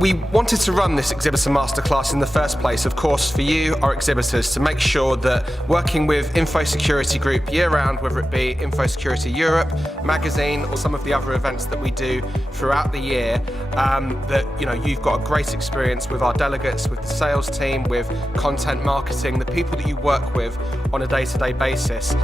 We wanted to run this Exhibitor Masterclass in the first place, of course, for you, our exhibitors, to make sure that working with Info Security Group year-round, whether it be Info Security Europe, magazine, or some of the other events that we do throughout the year, that you've got a great experience with our delegates, with the sales team, with content marketing, the people that you work with on a day-to-day basis.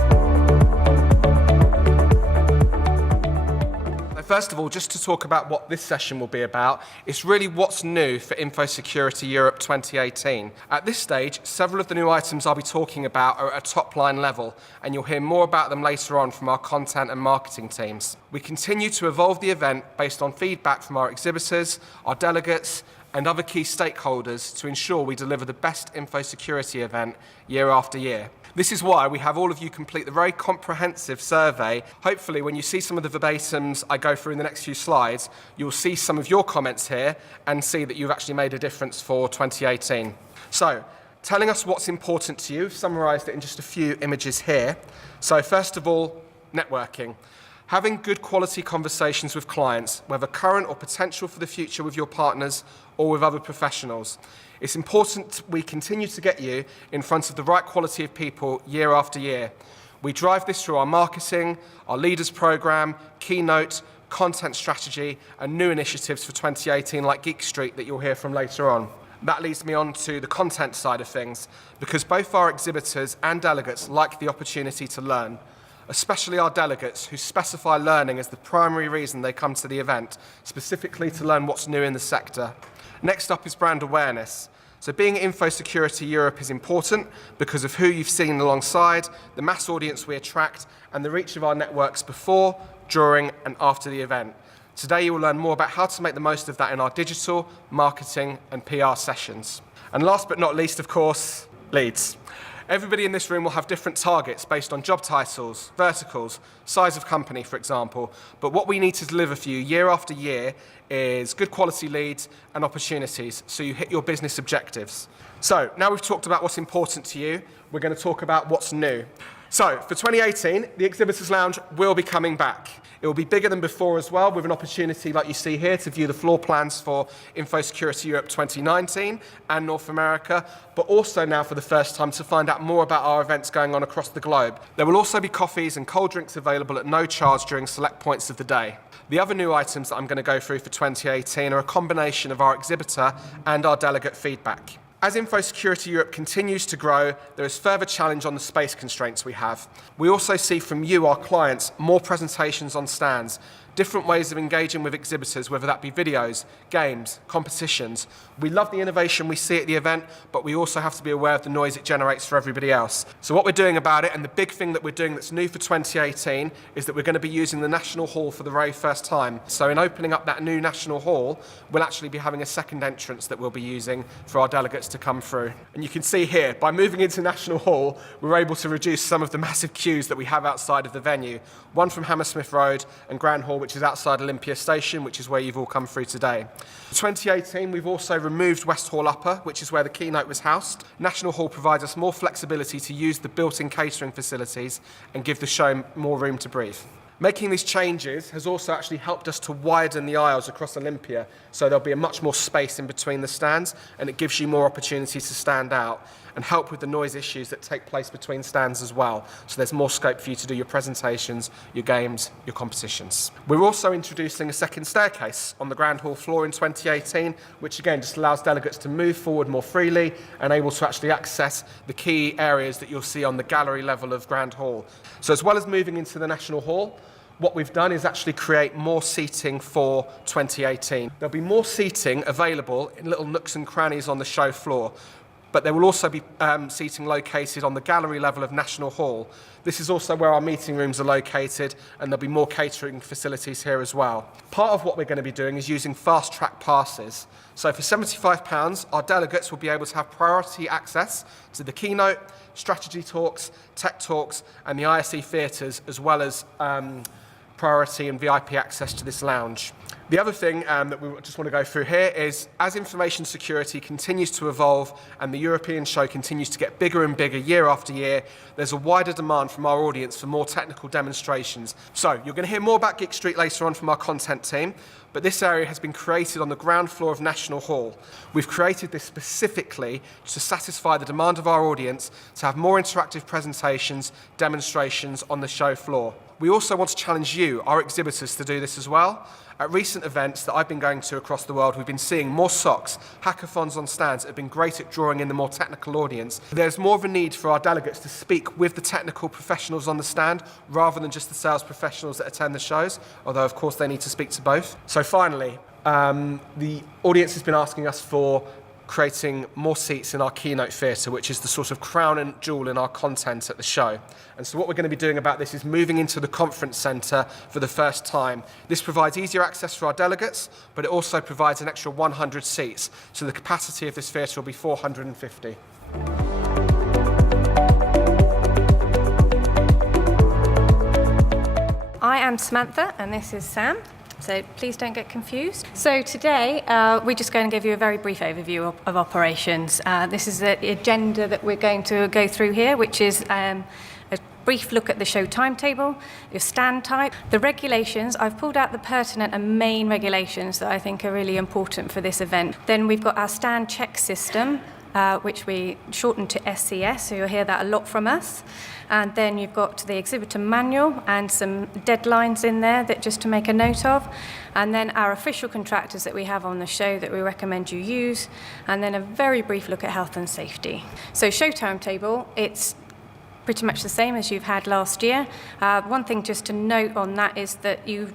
First of all, just to talk about what this session will be about, it's really what's new for Info Security Europe 2018. At this stage, several of the new items I'll be talking about are at a top-line level, and you'll hear more about them later on from our content and marketing teams. We continue to evolve the event based on feedback from our exhibitors, our delegates, and other key stakeholders to ensure we deliver the best info security event year after year. This is why we have all of you complete the very comprehensive survey. Hopefully, when you see some of the verbatims I go through in the next few slides, you'll see some of your comments here and see that you've actually made a difference for 2018. So, telling us what's important to you, I've summarised it in just a few images here. So first of all, networking. Having good quality conversations with clients, whether current or potential for the future with your partners or with other professionals. It's important we continue to get you in front of the right quality of people year after year. We drive this through our marketing, our leaders program, keynote, content strategy, and new initiatives for 2018 like Geek Street that you'll hear from later on. That leads me on to the content side of things, because both our exhibitors and delegates like the opportunity to learn, especially our delegates who specify learning as the primary reason they come to the event, specifically to learn what's new in the sector. Next up is brand awareness. So being Info Security Europe is important because of who you've seen alongside, the mass audience we attract, and the reach of our networks before, during, and after the event. Today you will learn more about how to make the most of that in our digital, marketing, and PR sessions. And last but not least, of course, leads. Everybody in this room will have different targets based on job titles, verticals, size of company, for example. But what we need to deliver for you year after year is good quality leads and opportunities so you hit your business objectives. So now we've talked about what's important to you, we're going to talk about what's new. So for 2018, the Exhibitors Lounge will be coming back. It will be bigger than before as well, with an opportunity like you see here to view the floor plans for Info Security Europe 2019 and North America, but also now for the first time to find out more about our events going on across the globe. There will also be coffees and cold drinks available at no charge during select points of the day. The other new items that I'm going to go through for 2018 are a combination of our exhibitor and our delegate feedback. As Info Security Europe continues to grow, there is further challenge on the space constraints we have. We also see from you, our clients, more presentations on stands, different ways of engaging with exhibitors, whether that be videos, games, competitions. We love the innovation we see at the event, but we also have to be aware of the noise it generates for everybody else. So what we're doing about it, and the big thing that we're doing that's new for 2018, is that we're going to be using the National Hall for the very first time. So in opening up that new National Hall, we'll actually be having a second entrance that we'll be using for our delegates to come through. And you can see here, by moving into National Hall, we're able to reduce some of the massive queues that we have outside of the venue. One from Hammersmith Road and Grand Hall, which is outside Olympia Station, which is where you've all come through today. For 2018, we've also removed West Hall Upper, which is where the keynote was housed. National Hall provides us more flexibility to use the built-in catering facilities and give the show more room to breathe. Making these changes has also actually helped us to widen the aisles across Olympia, so there'll be a much more space in between the stands, and it gives you more opportunity to stand out and help with the noise issues that take place between stands as well. So there's more scope for you to do your presentations, your games, your competitions. We're also introducing a second staircase on the Grand Hall floor in 2018, which again just allows delegates to move forward more freely and able to actually access the key areas that you'll see on the gallery level of Grand Hall. So as well as moving into the National Hall, what we've done is actually create more seating for 2018. There'll be more seating available in little nooks and crannies on the show floor, but there will also be seating located on the gallery level of National Hall. This is also where our meeting rooms are located, and there'll be more catering facilities here as well. Part of what we're going to be doing is using fast track passes. So for £75, our delegates will be able to have priority access to the keynote, strategy talks, tech talks, and the ISE theatres, as well as priority and VIP access to this lounge. The other thing that we just want to go through here is, as information security continues to evolve and the European show continues to get bigger and bigger year after year, there's a wider demand from our audience for more technical demonstrations. So you're going to hear more about Geek Street later on from our content team, but this area has been created on the ground floor of National Hall. We've created this specifically to satisfy the demand of our audience to have more interactive presentations, demonstrations on the show floor. We also want to challenge you, our exhibitors, to do this as well. At recent events that I've been going to across the world, we've been seeing more SOCs, hackathons on stands that have been great at drawing in the more technical audience. There's more of a need for our delegates to speak with the technical professionals on the stand rather than just the sales professionals that attend the shows, although of course they need to speak to both. So finally, the audience has been asking us for creating more seats in our keynote theatre, which is the sort of crown and jewel in our content at the show. And so what we're going to be doing about this is moving into the conference centre for the first time. This provides easier access for our delegates, but it also provides an extra 100 seats. So the capacity of this theatre will be 450. I am Samantha, and this is Sam. So please don't get confused. So today, we're just going to give you a very brief overview of operations. This is the agenda that we're going to go through here, which is a brief look at the show timetable, your stand type, the regulations. I've pulled out the pertinent and main regulations that I think are really important for this event. Then we've got our stand check system, which we shortened to SCS, so you'll hear that a lot from us. And then you've got the exhibitor manual and some deadlines in there that just to make a note of. And then our official contractors that we have on the show that we recommend you use. And then a very brief look at health and safety. So show timetable, it's pretty much the same as you've had last year. One thing just to note on that is that you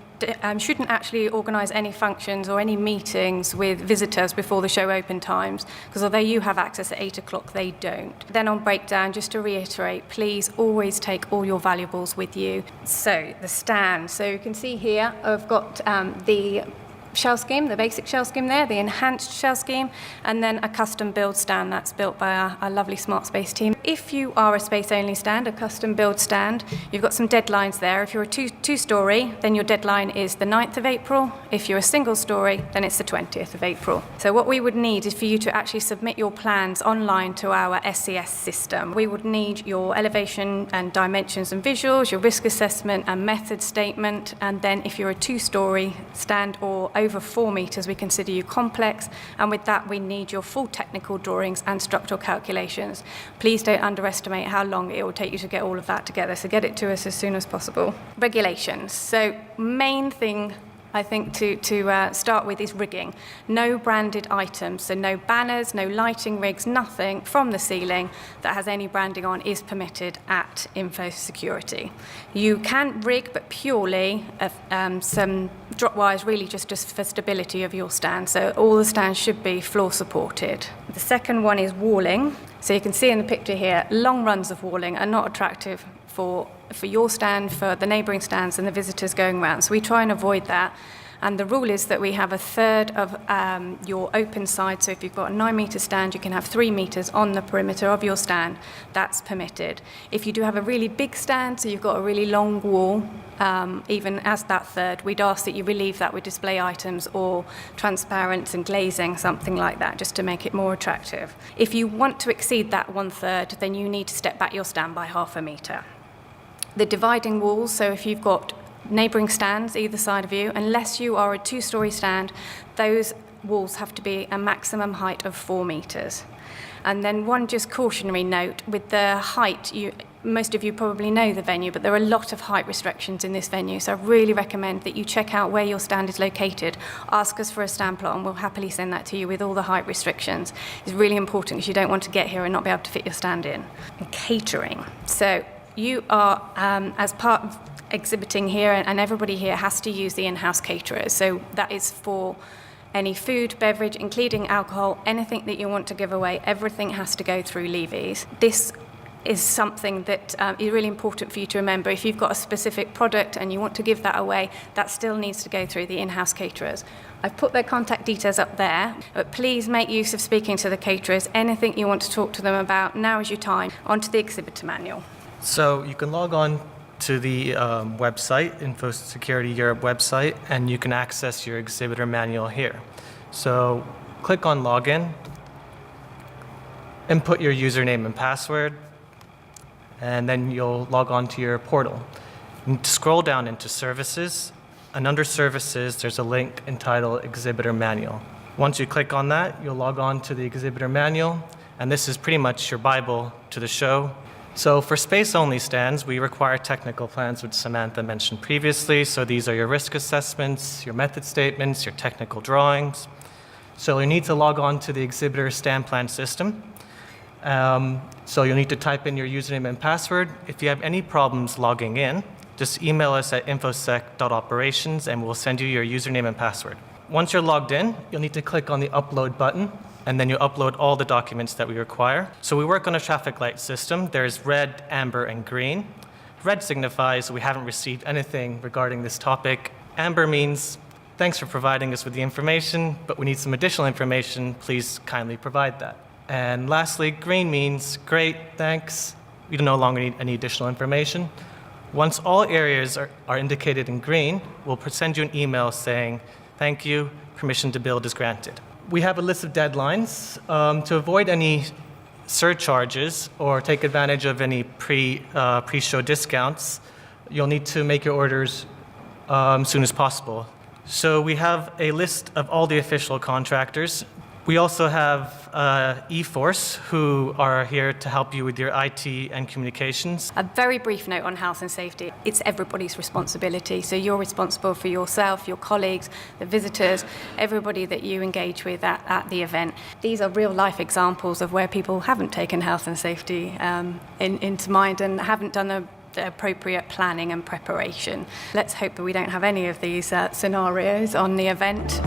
shouldn't actually organise any functions or any meetings with visitors before the show open times, because although you have access at 8 o'clock, they don't. Then on breakdown, just to reiterate, please always take all your valuables with you. So the stand. So you can see here I've got the shell scheme, the basic shell scheme there, the enhanced shell scheme, and then a custom build stand that's built by our lovely Smart Space team. If you are a space-only stand, a custom build stand, you've got some deadlines there. If you're a two-story, then your deadline is the 9th of April. If you're a single story, then it's the 20th of April. So what we would need is for you to actually submit your plans online to our SCS system. We would need your elevation and dimensions and visuals, your risk assessment and method statement, and then if you're a two-story stand or over 4 meters, we consider you complex, and with that we need your full technical drawings and structural calculations. Please don't underestimate how long it will take you to get all of that together, so get it to us as soon as possible. Regulations. So main thing I think to start with is rigging. No branded items, so no banners, no lighting rigs, nothing from the ceiling that has any branding on is permitted at Info Security. You can rig, but purely some drop wires really just for stability of your stand. So all the stands should be floor supported. The second one is walling. So you can see in the picture here, long runs of walling are not attractive for your stand, for the neighbouring stands and the visitors going around. So we try and avoid that. And the rule is that we have a third of your open side. So if you've got a 9-metre stand, you can have 3 metres on the perimeter of your stand. That's permitted. If you do have a really big stand, so you've got a really long wall, even as that third, we'd ask that you relieve that with display items or transparents and glazing, something like that, just to make it more attractive. If you want to exceed that 1/3, then you need to step back your stand by 1/2 metre. The dividing walls, so if you've got neighbouring stands either side of you, unless you are a 2-story stand, those walls have to be a maximum height of 4 metres. And then one just cautionary note, with the height, most of you probably know the venue, but there are a lot of height restrictions in this venue, so I really recommend that you check out where your stand is located. Ask us for a stand plot and we'll happily send that to you with all the height restrictions. It's really important because you don't want to get here and not be able to fit your stand in. And catering. So you are, as part of exhibiting here, and everybody here has to use the in-house caterers. So that is for any food, beverage, including alcohol, anything that you want to give away, everything has to go through Levy's. This is something that is really important for you to remember. If you've got a specific product and you want to give that away, that still needs to go through the in-house caterers. I've put their contact details up there, but please make use of speaking to the caterers. Anything you want to talk to them about, now is your time. Onto the exhibitor manual. So you can log on to the website, Info Security Europe website, and you can access your exhibitor manual here. So click on Login, input your username and password, and then you'll log on to your portal. You need to scroll down into Services, and under Services, there's a link entitled Exhibitor Manual. Once you click on that, you'll log on to the Exhibitor Manual, and this is pretty much your Bible to the show. So for space-only stands, we require technical plans, which Samantha mentioned previously. So these are your risk assessments, your method statements, your technical drawings. So you need to log on to the exhibitor stand plan system. So you'll need to type in your username and password. If you have any problems logging in, just email us at infosec.operations and we'll send you your username and password. Once you're logged in, you'll need to click on the upload button, and then you upload all the documents that we require. So we work on a traffic light system. There's red, amber, and green. Red signifies we haven't received anything regarding this topic. Amber means, thanks for providing us with the information, but we need some additional information. Please kindly provide that. And lastly, green means, great, thanks. We no longer need any additional information. Once all areas are indicated in green, we'll send you an email saying, thank you, permission to build is granted. We have a list of deadlines. To avoid any surcharges or take advantage of any pre-show discounts, you'll need to make your orders as soon as possible. So we have a list of all the official contractors. We also have eForce, who are here to help you with your IT and communications. A very brief note on health and safety. It's everybody's responsibility. So you're responsible for yourself, your colleagues, the visitors, everybody that you engage with at the event. These are real-life examples of where people haven't taken health and safety into mind and haven't done the appropriate planning and preparation. Let's hope that we don't have any of these scenarios on the event.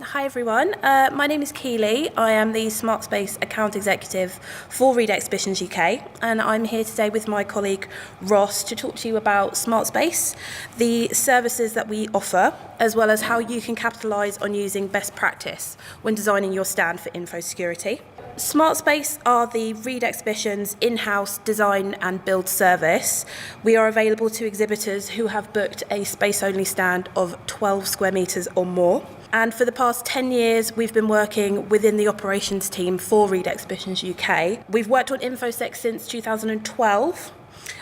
Hi everyone, my name is Keely. I am the Smart Space Account Executive for Reed Exhibitions UK, and I'm here today with my colleague Ross to talk to you about Smart Space, the services that we offer, as well as how you can capitalise on using best practice when designing your stand for info security. Smart Space are the Reed Exhibitions in-house design and build service. We are available to exhibitors who have booked a space-only stand of 12 square metres or more. And for the past 10 years, we've been working within the operations team for Reed Exhibitions UK. We've worked on InfoSec since 2012,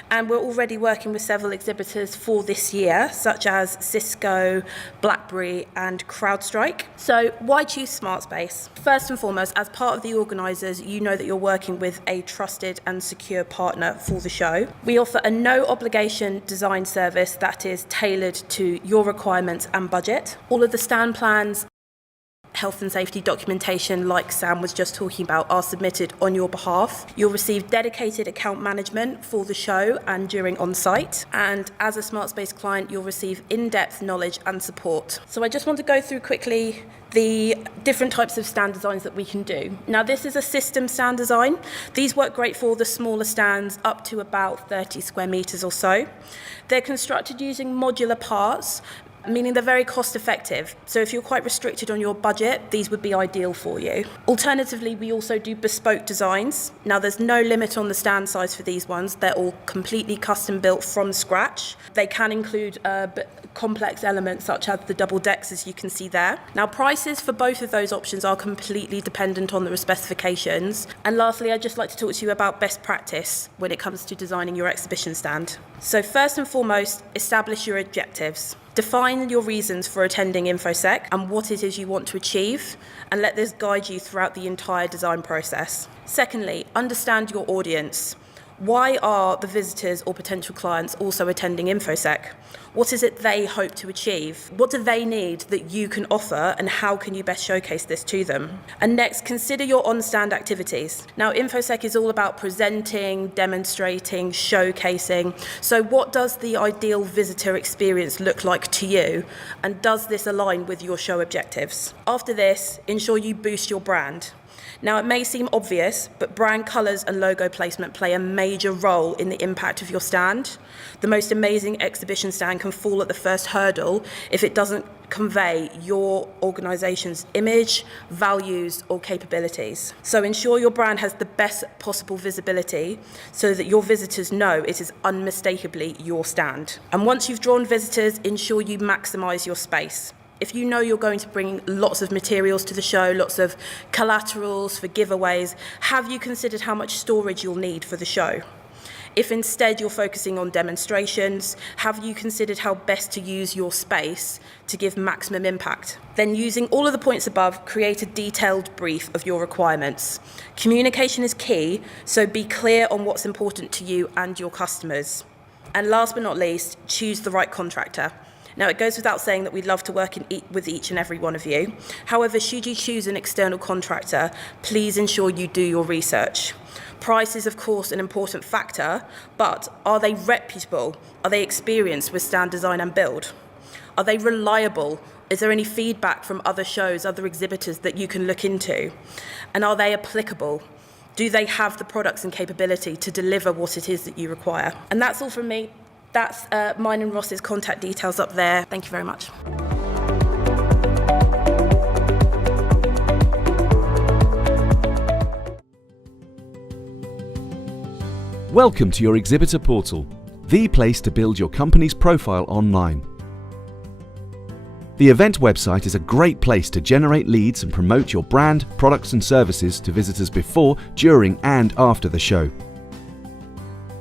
and we're already working with several exhibitors for this year, such as Cisco, BlackBerry, and CrowdStrike. So why choose Smart Space? First and foremost, as part of the organisers, you know that you're working with a trusted and secure partner for the show. We offer a no-obligation design service that is tailored to your requirements and budget. All of the stand plans, health and safety documentation, like Sam was just talking about, are submitted on your behalf. You'll receive dedicated account management for the show and during on-site. And as a Smart Space client, you'll receive in-depth knowledge and support. So I just want to go through quickly the different types of stand designs that we can do. Now, this is a system stand design. These work great for the smaller stands up to about 30 square metres or so. They're constructed using modular parts, meaning they're very cost effective. So if you're quite restricted on your budget, these would be ideal for you. Alternatively, we also do bespoke designs. Now, there's no limit on the stand size for these ones. They're all completely custom built from scratch. They can include complex elements such as the double decks, as you can see there. Now, prices for both of those options are completely dependent on the specifications. And lastly, I'd just like to talk to you about best practice when it comes to designing your exhibition stand. So first and foremost, establish your objectives. Define your reasons for attending InfoSec and what it is you want to achieve, and let this guide you throughout the entire design process. Secondly, understand your audience. Why are the visitors or potential clients also attending InfoSec? What is it they hope to achieve? What do they need that you can offer, and how can you best showcase this to them? And next, consider your on-stand activities. Now, InfoSec is all about presenting, demonstrating, showcasing. So what does the ideal visitor experience look like to you? And does this align with your show objectives? After this, ensure you boost your brand. Now, it may seem obvious, but brand colours and logo placement play a major role in the impact of your stand. The most amazing exhibition stand can fall at the first hurdle if it doesn't convey your organisation's image, values or capabilities. So ensure your brand has the best possible visibility so that your visitors know it is unmistakably your stand. And once you've drawn visitors, ensure you maximise your space. If you know you're going to bring lots of materials to the show, lots of collaterals for giveaways, have you considered how much storage you'll need for the show? If instead you're focusing on demonstrations, have you considered how best to use your space to give maximum impact? Then, using all of the points above, create a detailed brief of your requirements. Communication is key, so be clear on what's important to you and your customers. And last but not least, choose the right contractor. Now, it goes without saying that we'd love to work with each and every one of you. However, should you choose an external contractor, please ensure you do your research. Price is, of course, an important factor, but are they reputable? Are they experienced with stand design and build? Are they reliable? Is there any feedback from other shows, other exhibitors that you can look into? And are they applicable? Do they have the products and capability to deliver what it is that you require? And that's all from me. That's mine and Ross's contact details up there. Thank you very much. Welcome to your Exhibitor Portal, the place to build your company's profile online. The event website is a great place to generate leads and promote your brand, products and services to visitors before, during and after the show.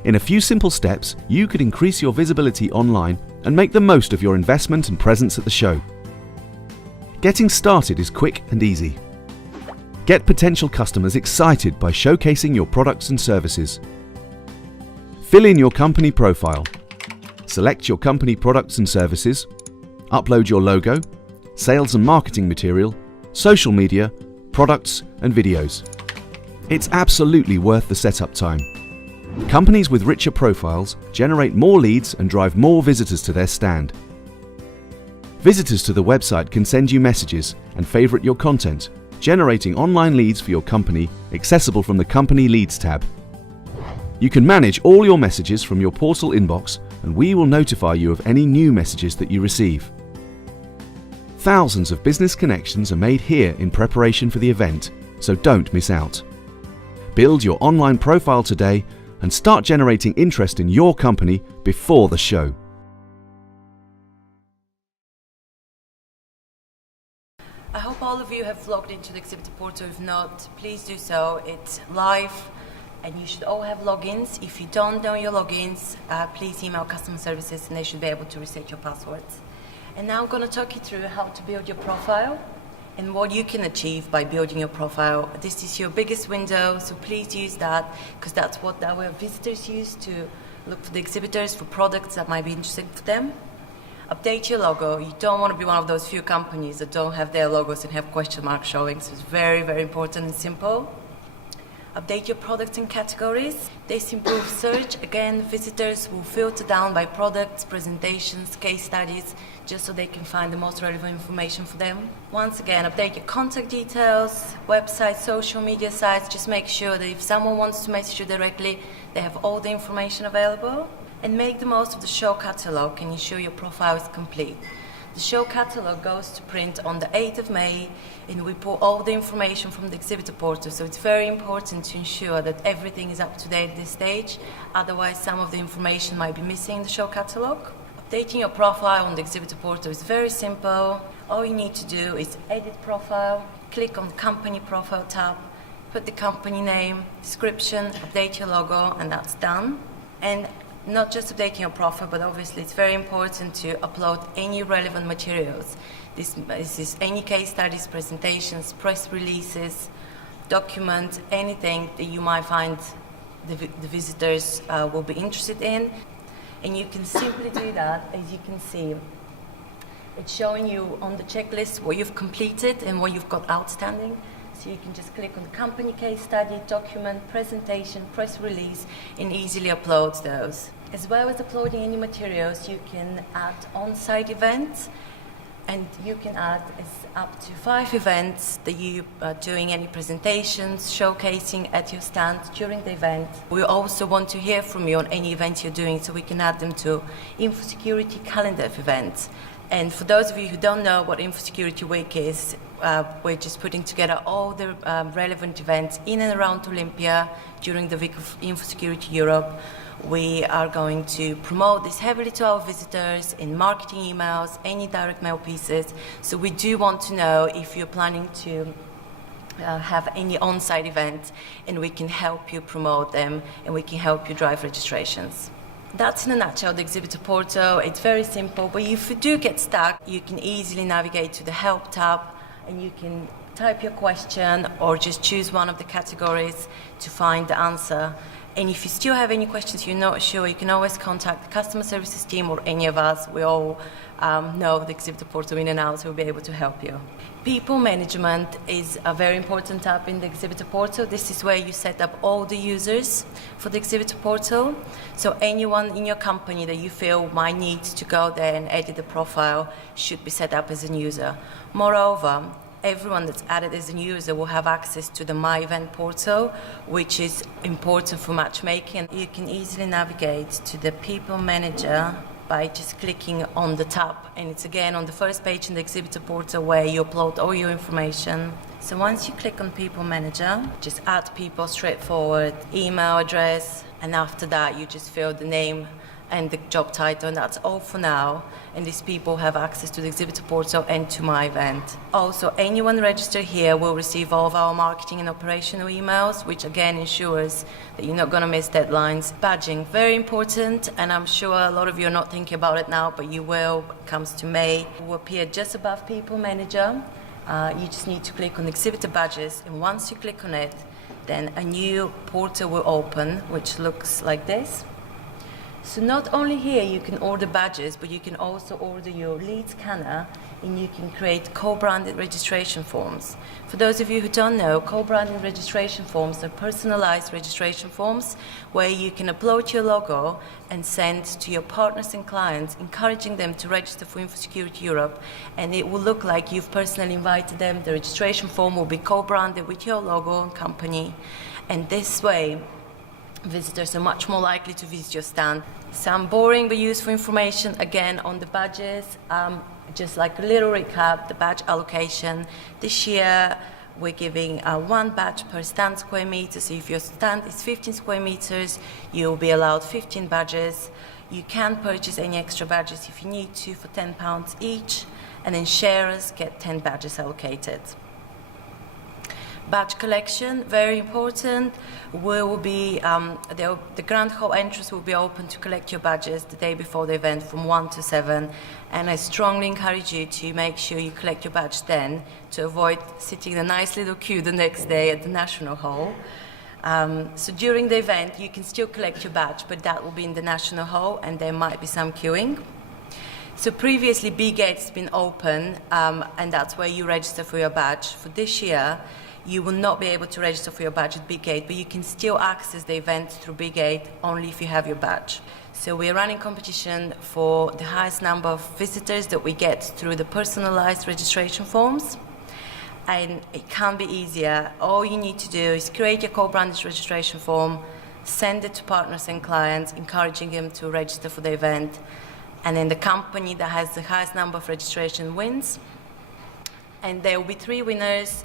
In a few simple steps, you could increase your visibility online and make the most of your investment and presence at the show. Getting started is quick and easy. Get potential customers excited by showcasing your products and services. Fill in your company profile. Select your company products and services. Upload your logo, sales and marketing material, social media, products and videos. It's absolutely worth the setup time. Companies with richer profiles generate more leads and drive more visitors to their stand. Visitors to the website can send you messages and favorite your content, generating online leads for your company accessible from the Company Leads tab. You can manage all your messages from your portal inbox and we will notify you of any new messages that you receive. Thousands of business connections are made here in preparation for the event, so don't miss out. Build your online profile today and start generating interest in your company before the show. I hope all of you have logged into the Exhibitor portal. If not, please do so. It's live and you should all have logins. If you don't know your logins, please email customer services and they should be able to reset your passwords. And now I'm going to talk you through how to build your profile and what you can achieve by building your profile. This is your biggest window, so please use that because that's what our visitors use to look for the exhibitors for products that might be interesting for them. Update your logo. You don't want to be one of those few companies that don't have their logos and have question marks showing, so it's very, very important and simple. Update your products and categories. This improves search. Again, visitors will filter down by products, presentations, case studies, just so they can find the most relevant information for them. Once again, update your contact details, website, social media sites. Just make sure that if someone wants to message you directly, they have all the information available. And make the most of the show catalogue and ensure your profile is complete. The show catalogue goes to print on the 8th of May and we put all the information from the Exhibitor portal, so it's very important to ensure that everything is up to date at this stage, otherwise some of the information might be missing in the show catalogue. Updating your profile on the Exhibitor portal is very simple. All you need to do is edit profile, click on the company profile tab, put the company name, description, update your logo, and that's done. And not just updating your profile, but obviously it's very important to upload any relevant materials. This is any case studies, presentations, press releases, documents, anything that you might find the visitors will be interested in. And you can simply do that, as you can see. It's showing you on the checklist what you've completed and what you've got outstanding. So you can just click on the company case study, document, presentation, press release, and easily upload those. As well as uploading any materials, you can add on-site events And you can add up to 5 events that you are doing any presentations, showcasing at your stand during the event. We also want to hear from you on any events you're doing, so we can add them to InfoSecurity calendar of events. And for those of you who don't know what InfoSecurity Week is, we're just putting together all the relevant events in and around Olympia during the week of InfoSecurity Europe. We are going to promote this heavily to our visitors in marketing emails, any direct mail pieces. So we do want to know if you're planning to have any on-site events, and we can help you promote them, and we can help you drive registrations. That's in a nutshell the exhibitor portal. It's very simple, but if you do get stuck, you can easily navigate to the help tab, and you can type your question or just choose one of the categories to find the answer. And if you still have any questions you're not sure, you can always contact the customer services team or any of us. We all know the exhibitor portal in and out, so we'll be able to help you. People management is a very important tab in the exhibitor portal. This is where you set up all the users for the exhibitor portal. So anyone in your company that you feel might need to go there and edit the profile should be set up as a user. Moreover, everyone that's added as a user will have access to the MyVent portal, which is important for matchmaking. You can easily navigate to the People Manager by just clicking on the tab. And it's again on the first page in the exhibitor portal where you upload all your information. So once you click on People Manager, just add people, straightforward, email address, and after that you just fill the name and the job title, and that's all for now. And these people have access to the exhibitor portal and to MyVent. Also, anyone registered here will receive all of our marketing and operational emails, which again ensures that you're not going to miss deadlines. Badging, very important, and I'm sure a lot of you are not thinking about it now, but you will when it comes to May. It will appear just above People Manager. You just need to click on Exhibitor Badges, and once you click on it, then a new portal will open, which looks like this. So not only here you can order badges, but you can also order your lead scanner, and you can create co-branded registration forms. For those of you who don't know, co-branded registration forms are personalized registration forms where you can upload your logo and send to your partners and clients, encouraging them to register for InfoSecurity Europe, and it will look like you've personally invited them. The registration form will be co-branded with your logo and company, and this way visitors are much more likely to visit your stand. Some boring but useful information again on the badges. Just like a little recap, the badge allocation. This year we're giving 1 badge per stand square meter. So if your stand is 15 square meters, you'll be allowed 15 badges. You can purchase any extra badges if you need to for £10 each, and then sharers get 10 badges allocated. Badge collection, very important. We will be, the Grand Hall entrance will be open to collect your badges the day before the event from 1 to 7. And I strongly encourage you to make sure you collect your badge then to avoid sitting in a nice little queue the next day at the National Hall. So during the event, you can still collect your badge, but that will be in the National Hall, and there might be some queuing. So previously, B-Gate has been open, and that's where you register for your badge. For this year, you will not be able to register for your badge at B-Gate, but you can still access the event through B-Gate only if you have your badge. So we're running competition for the highest number of visitors that we get through the personalized registration forms. And it can't be easier. All you need to do is create your co-branded registration form, send it to partners and clients, encouraging them to register for the event. And then the company that has the highest number of registration wins. And there will be 3 winners.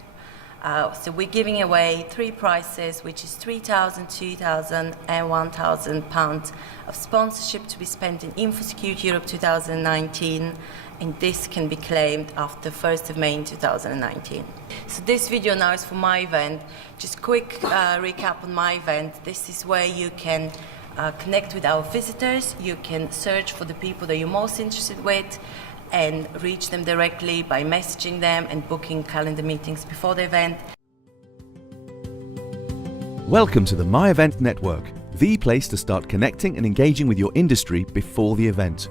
So we're giving away 3 prizes, which is £3,000, £2,000 and £1,000 of sponsorship to be spent in InfoSecurity Europe 2019, and this can be claimed after 1st of May in 2019. So this video now is for MyVent. Just quick recap on MyVent. This is where you can connect with our visitors. You can search for the people that you're most interested with and reach them directly by messaging them and booking calendar meetings before the event. Welcome to the MyEvent Network, the place to start connecting and engaging with your industry before the event.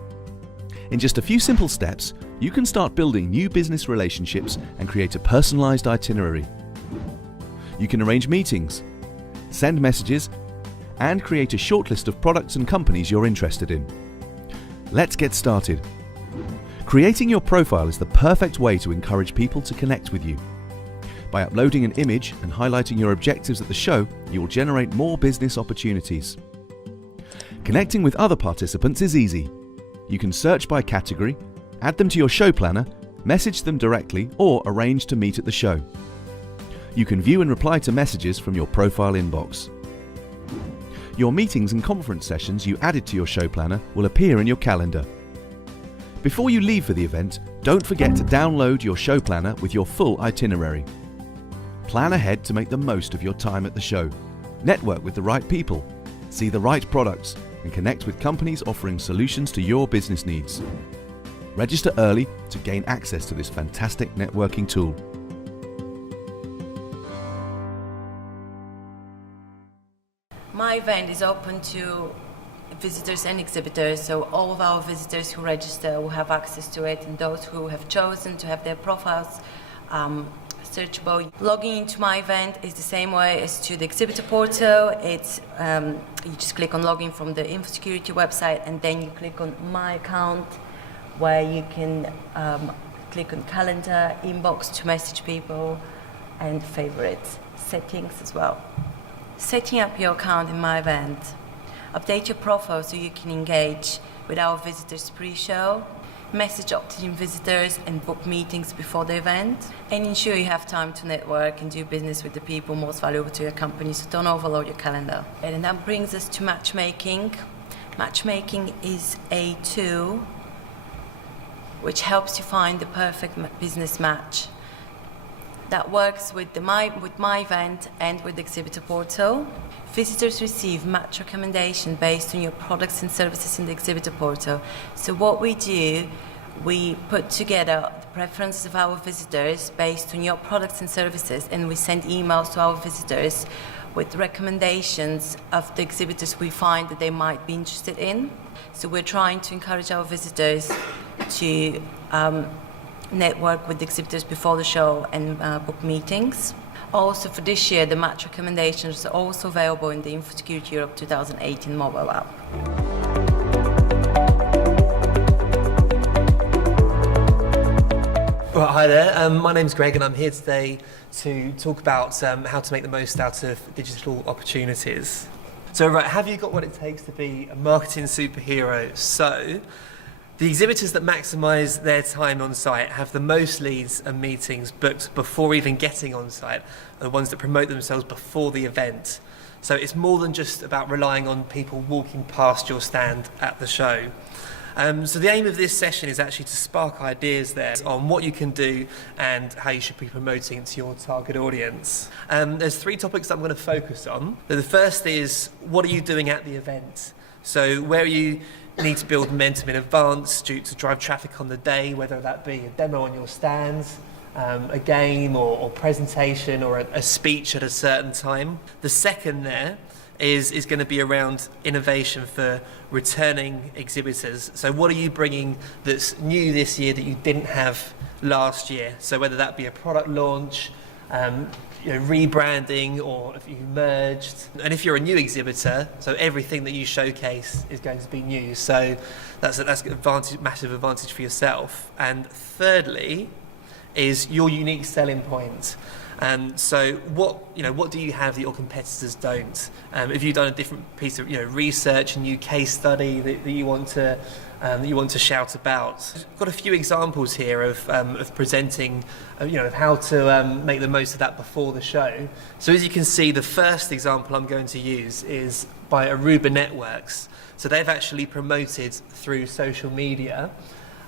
In just a few simple steps, you can start building new business relationships and create a personalized itinerary. You can arrange meetings, send messages, and create a short list of products and companies you're interested in. Let's get started. Creating your profile is the perfect way to encourage people to connect with you. By uploading an image and highlighting your objectives at the show, you will generate more business opportunities. Connecting with other participants is easy. You can search by category, add them to your show planner, message them directly, or arrange to meet at the show. You can view and reply to messages from your profile inbox. Your meetings and conference sessions you added to your show planner will appear in your calendar. Before you leave for the event, don't forget to download your show planner with your full itinerary. Plan ahead to make the most of your time at the show. Network with the right people, see the right products, and connect with companies offering solutions to your business needs. Register early to gain access to this fantastic networking tool. MyVent is open to visitors and exhibitors, so all of our visitors who register will have access to it, and those who have chosen to have their profiles searchable. Logging into MyVent is the same way as to the exhibitor portal. It's you just click on login from the InfoSecurity website, and then you click on My Account, where you can click on Calendar, Inbox to message people, and Favorites, Settings as well. Setting up your account in MyVent. Update your profile so you can engage with our visitors pre-show, message opted-in visitors and book meetings before the event, and ensure you have time to network and do business with the people most valuable to your company, so don't overload your calendar. And that brings us to matchmaking. Matchmaking is a tool which helps you find the perfect business match. That works with MyVent and with the Exhibitor Portal. Visitors receive match recommendation based on your products and services in the Exhibitor Portal. So what we do, we put together the preferences of our visitors based on your products and services, and we send emails to our visitors with recommendations of the exhibitors we find that they might be interested in. So we're trying to encourage our visitors to network with the exhibitors before the show and book meetings. Also for this year, the match recommendations are also available in the InfoSecurity Europe 2018 mobile app. Well, hi there, my name's Greg and I'm here today to talk about how to make the most out of digital opportunities. So right, have you got what it takes to be a marketing superhero? So, the exhibitors that maximise their time on site have the most leads and meetings booked before even getting on site, are the ones that promote themselves before the event. So it's more than just about relying on people walking past your stand at the show. So the aim of this session is actually to spark ideas there on what you can do and how you should be promoting it to your target audience. There's 3 topics that I'm going to focus on. The first is, what are you doing at the event? So where you need to build momentum in advance to drive traffic on the day, whether that be a demo on your stands, a game or presentation or a speech at a certain time. The second there is going to be around innovation for returning exhibitors. So what are you bringing that's new this year that you didn't have last year? So whether that be a product launch, rebranding, or if you merged. And if you're a new exhibitor, so everything that you showcase is going to be new. So that's an massive advantage for yourself. And thirdly is your unique selling point. So what do you have that your competitors don't? Have you done a different piece of research, a new case study that you want to shout about? I've got a few examples here of presenting, of how to make the most of that before the show. So as you can see, the first example I'm going to use is by Aruba Networks. So they've actually promoted through social media.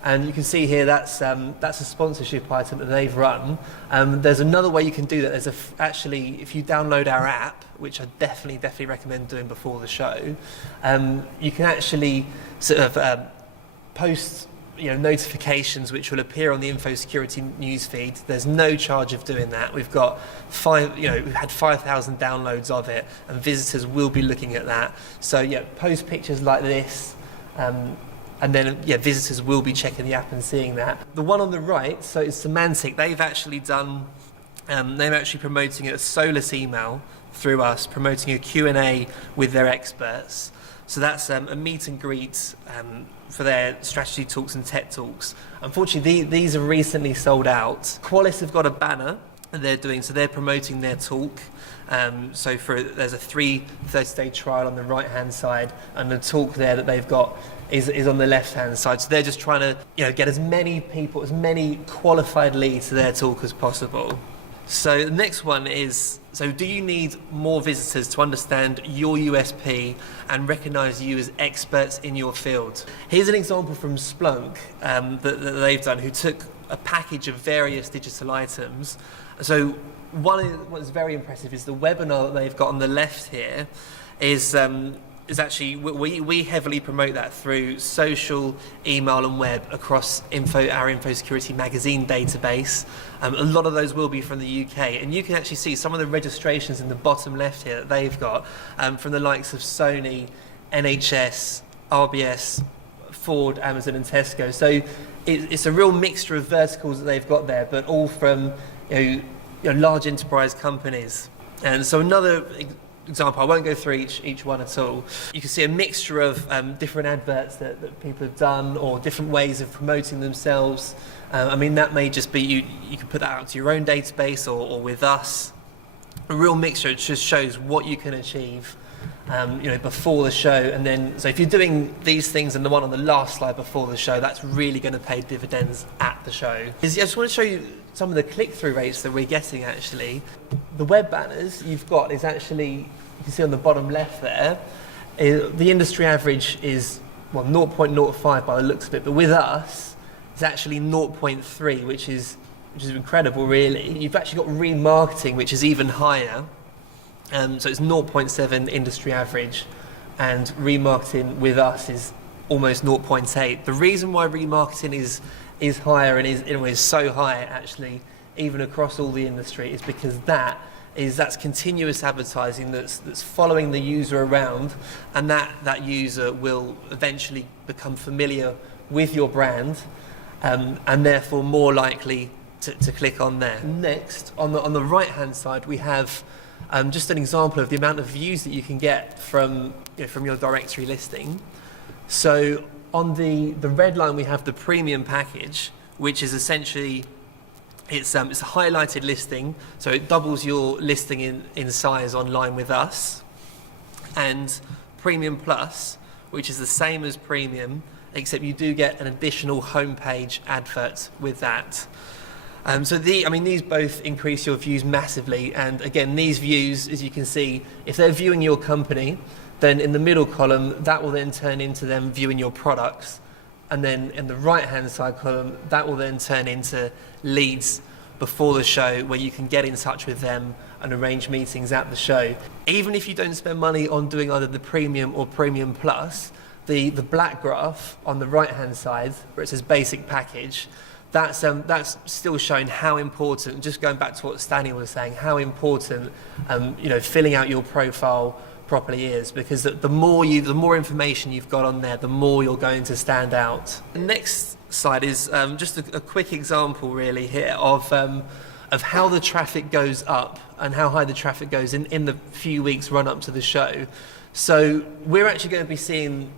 And you can see here that's a sponsorship item that they've run. There's another way you can do that. There's actually, if you download our app, which I definitely recommend doing before the show, you can actually sort of post notifications which will appear on the InfoSecurity newsfeed. There's no charge of doing that. We've got we've had 5,000 downloads of it, and visitors will be looking at that. So post pictures like this. And then, visitors will be checking the app and seeing that. The one on the right, so it's Semantic. They've actually promoting a Solus email through us, promoting a Q&A with their experts. So that's a meet and greet for their strategy talks and tech talks. Unfortunately, these are recently sold out. Qualis have got a banner that they're doing, so they're promoting their talk. There's a 30-day trial on the right-hand side, and the talk there that they've got is on the left-hand side. So they're just trying to get as many people, as many qualified leads to their talk as possible. So the next one is, do you need more visitors to understand your USP and recognise you as experts in your field? Here's an example from Splunk that they've done, who took a package of various digital items. So what's very impressive is the webinar that they've got on the left here is actually, we heavily promote that through social, email and web across our Info Security magazine database. A lot of those will be from the UK, and you can actually see some of the registrations in the bottom left here that they've got from the likes of Sony, NHS, RBS, Ford, Amazon and Tesco. So it's a real mixture of verticals that they've got there, but all from large enterprise companies. And so another example, I won't go through each one at all. You can see a mixture of different adverts that people have done, or different ways of promoting themselves. That may just be you can put that out to your own database or with us. A real mixture. It just shows what you can achieve before the show, and then so if you're doing these things and the one on the last slide before the show, that's really going to pay dividends at the show. I just want to show you some of the click-through rates that we're getting actually. The web banners you've got is actually, you can see on the bottom left there, the industry average is 0.05 by the looks of it, but with us it's actually 0.3, which is incredible really. You've actually got remarketing, which is even higher. So it's 0.7 industry average, and remarketing with us is almost 0.8. The reason why remarketing is higher and is so high actually, even across all the industry, is because that's continuous advertising that's following the user around, and that user will eventually become familiar with your brand, and therefore more likely to click on there. Next, on the right hand side, we have just an example of the amount of views that you can get from your directory listing. So on the red line we have the premium package, which is essentially it's a highlighted listing, so it doubles your listing in size online with us. And Premium Plus, which is the same as Premium, except you do get an additional homepage advert with that. These both increase your views massively, and again, these views, as you can see, if they're viewing your company, then in the middle column, that will then turn into them viewing your products, and then in the right-hand side column, that will then turn into leads before the show, where you can get in touch with them and arrange meetings at the show. Even if you don't spend money on doing either the Premium or Premium Plus, the black graph on the right-hand side, where it says Basic Package, that's still showing how important, just going back to what Stanley was saying, how important filling out your profile properly is, because the more information you've got on there, the more you're going to stand out. The next slide is just a quick example really here of how the traffic goes up and how high the traffic goes in the few weeks run up to the show. So we're actually going to be seeing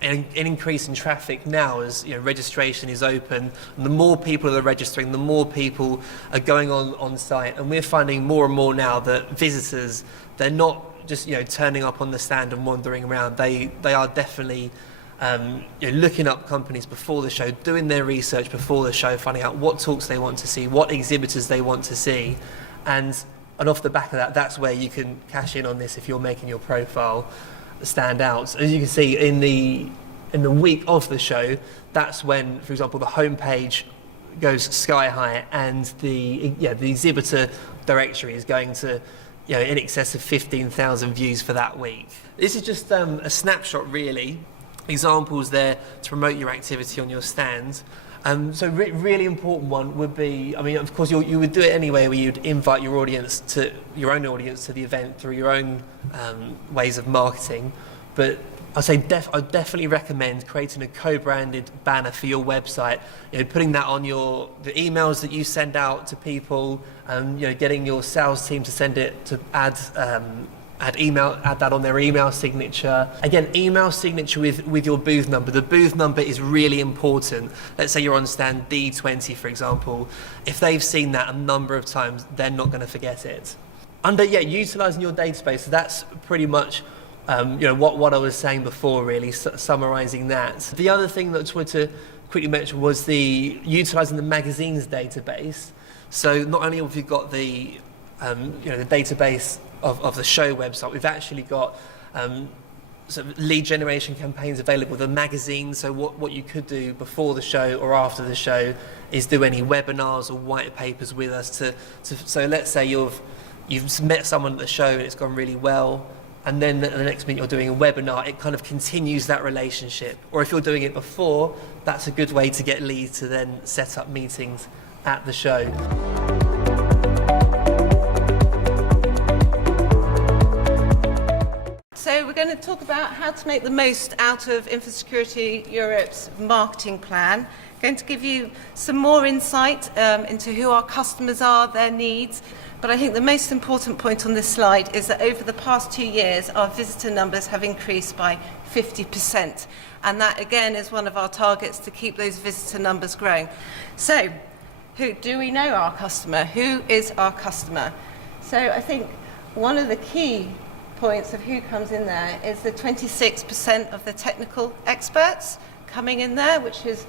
an increase in traffic now as registration is open, and the more people that are registering, the more people are going on site, and we're finding more and more now that visitors, they're not just turning up on the stand and wandering around. They are definitely looking up companies before the show, doing their research before the show, finding out what talks they want to see, what exhibitors they want to see, and off the back of that, that's where you can cash in on this if you're making your profile stand out. As you can see in the week of the show, that's when, for example, the homepage goes sky high, and the exhibitor directory is going to in excess of 15,000 views for that week. This is just a snapshot really, examples there to promote your activity on your stand. Really important one would be, of course you would do it anyway, where you'd invite your own audience to the event through your own ways of marketing. But I'd definitely recommend creating a co-branded banner for your website. Putting that on the emails that you send out to people, getting your sales team to send it to add add that on their email signature. Again, email signature with your booth number. The booth number is really important. Let's say you're on stand D20, for example. If they've seen that a number of times, they're not going to forget it. Utilising your database. So that's pretty much what I was saying before, really, summarising that. The other thing that I just wanted to quickly mention was utilising the magazine's database. So not only have we got the database of the show website, we've actually got sort of lead generation campaigns available. The magazine, so what you could do before the show or after the show is do any webinars or white papers with us. So let's say you've met someone at the show and it's gone really well, and then the next minute you're doing a webinar, it kind of continues that relationship. Or if you're doing it before, that's a good way to get leads to then set up meetings at the show. So we're going to talk about how to make the most out of InfoSecurity Europe's marketing plan. I'm going to give you some more insight into who our customers are, their needs. But I think the most important point on this slide is that over the past 2 years, our visitor numbers have increased by 50%. And that, again, is one of our targets, to keep those visitor numbers growing. So, who do we know our customer? Who is our customer? So I think one of the key points of who comes in there is the 26% of the technical experts coming in there, which is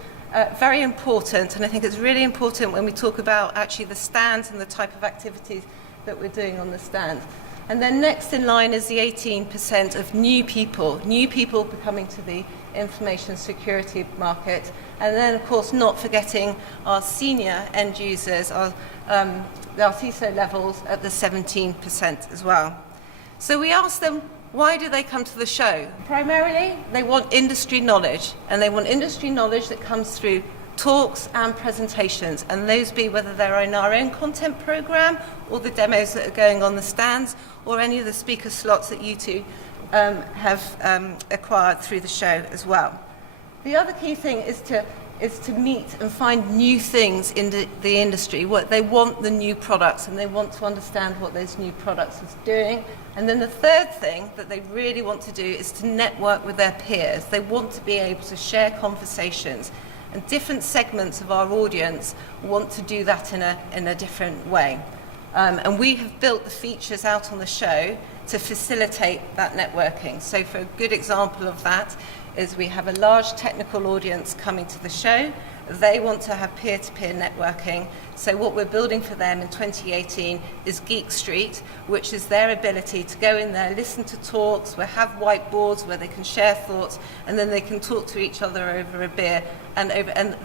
very important. And I think it's really important when we talk about actually the stands and the type of activities that we're doing on the stand. And then next in line is the 18% of new people becoming to the information security market. And then, of course, not forgetting our senior end users, our CISO levels at the 17% as well. So we asked them, why do they come to the show? Primarily, they want industry knowledge, and they want industry knowledge that comes through talks and presentations, and those be whether they're in our own content program or the demos that are going on the stands or any of the speaker slots that you two have acquired through the show as well. The other key thing is to meet and find new things in the industry. What they want, the new products, and they want to understand what those new products is doing. And then the third thing that they really want to do is to network with their peers. They want to be able to share conversations, and different segments of our audience want to do that in a different way. And we have built the features out on the show to facilitate that networking. So for a good example of that is we have a large technical audience coming to the show. They want to have peer-to-peer networking. So what we're building for them in 2018 is Geek Street, which is their ability to go in there, listen to talks, we'll have whiteboards where they can share thoughts, and then they can talk to each other over a beer. And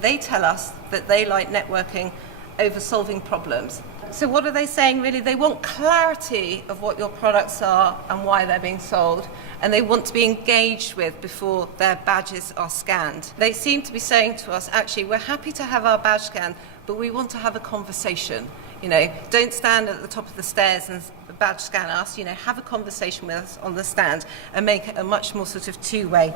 they tell us that they like networking over solving problems. So what are they saying really? They want clarity of what your products are and why they're being sold, and they want to be engaged with before their badges are scanned. They seem to be saying to us, actually, we're happy to have our badge scanned, but we want to have a conversation. Don't stand at the top of the stairs and badge scan us. Have a conversation with us on the stand and make it a much more sort of two-way